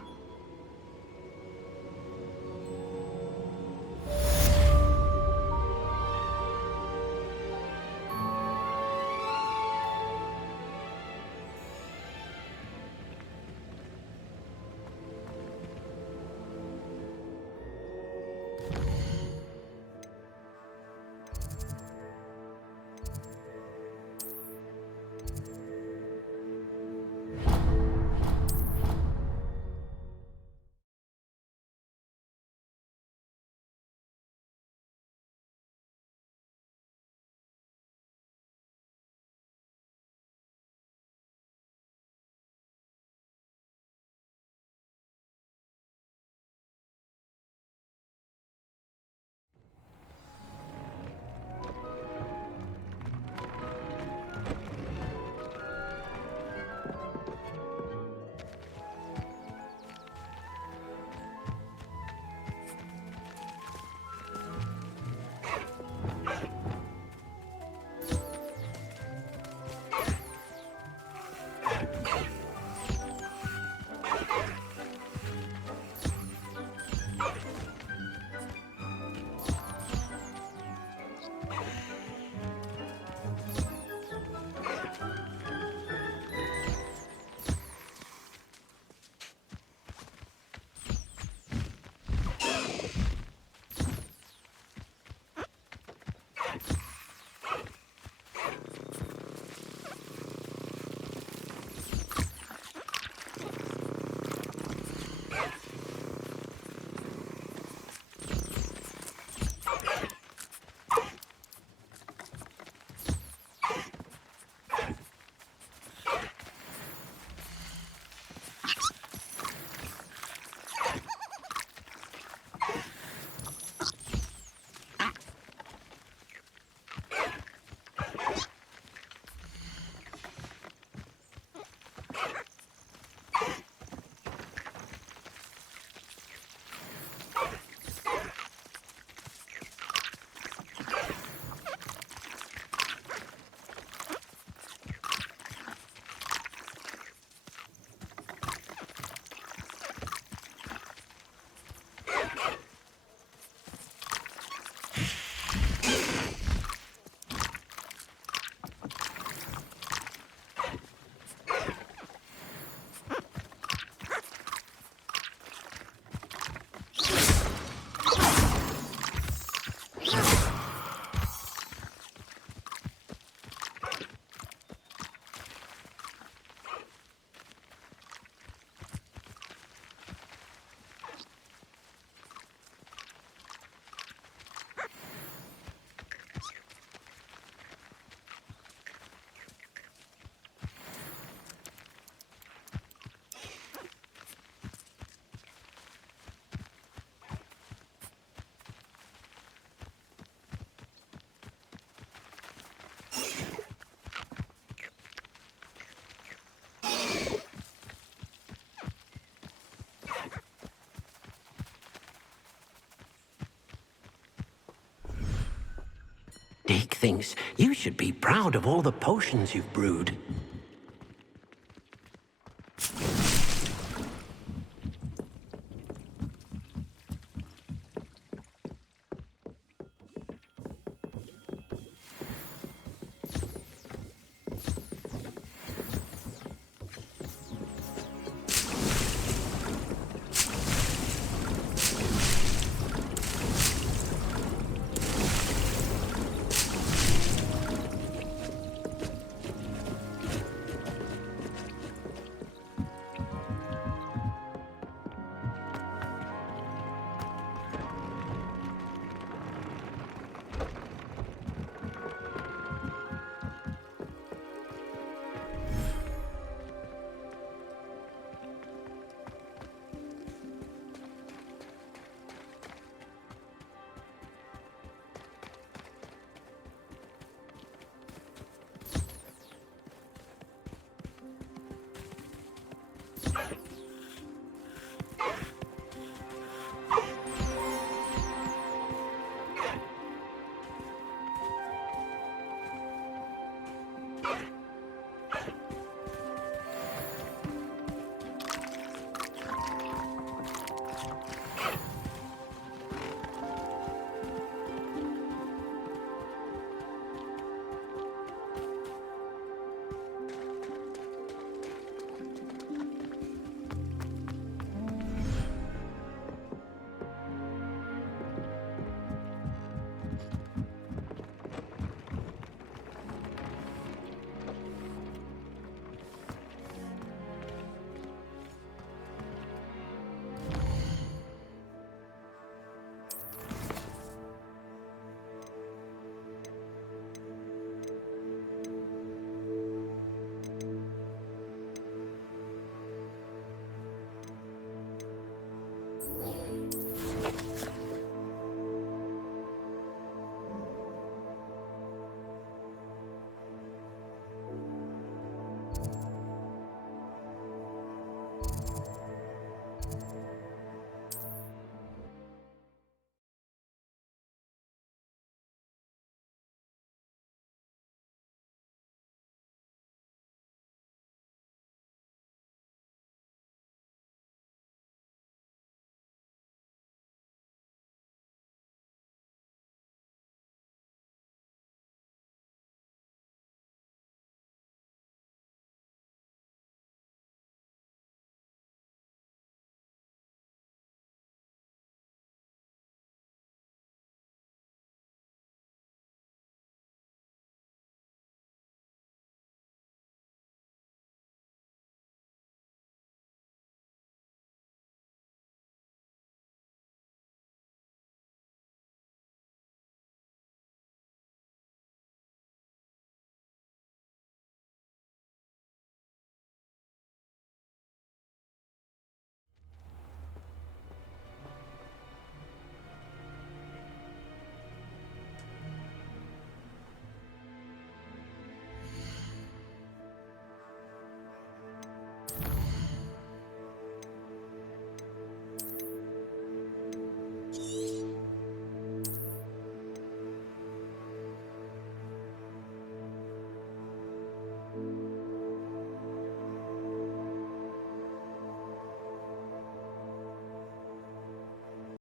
Dick thinks you should be proud of all the potions you've brewed.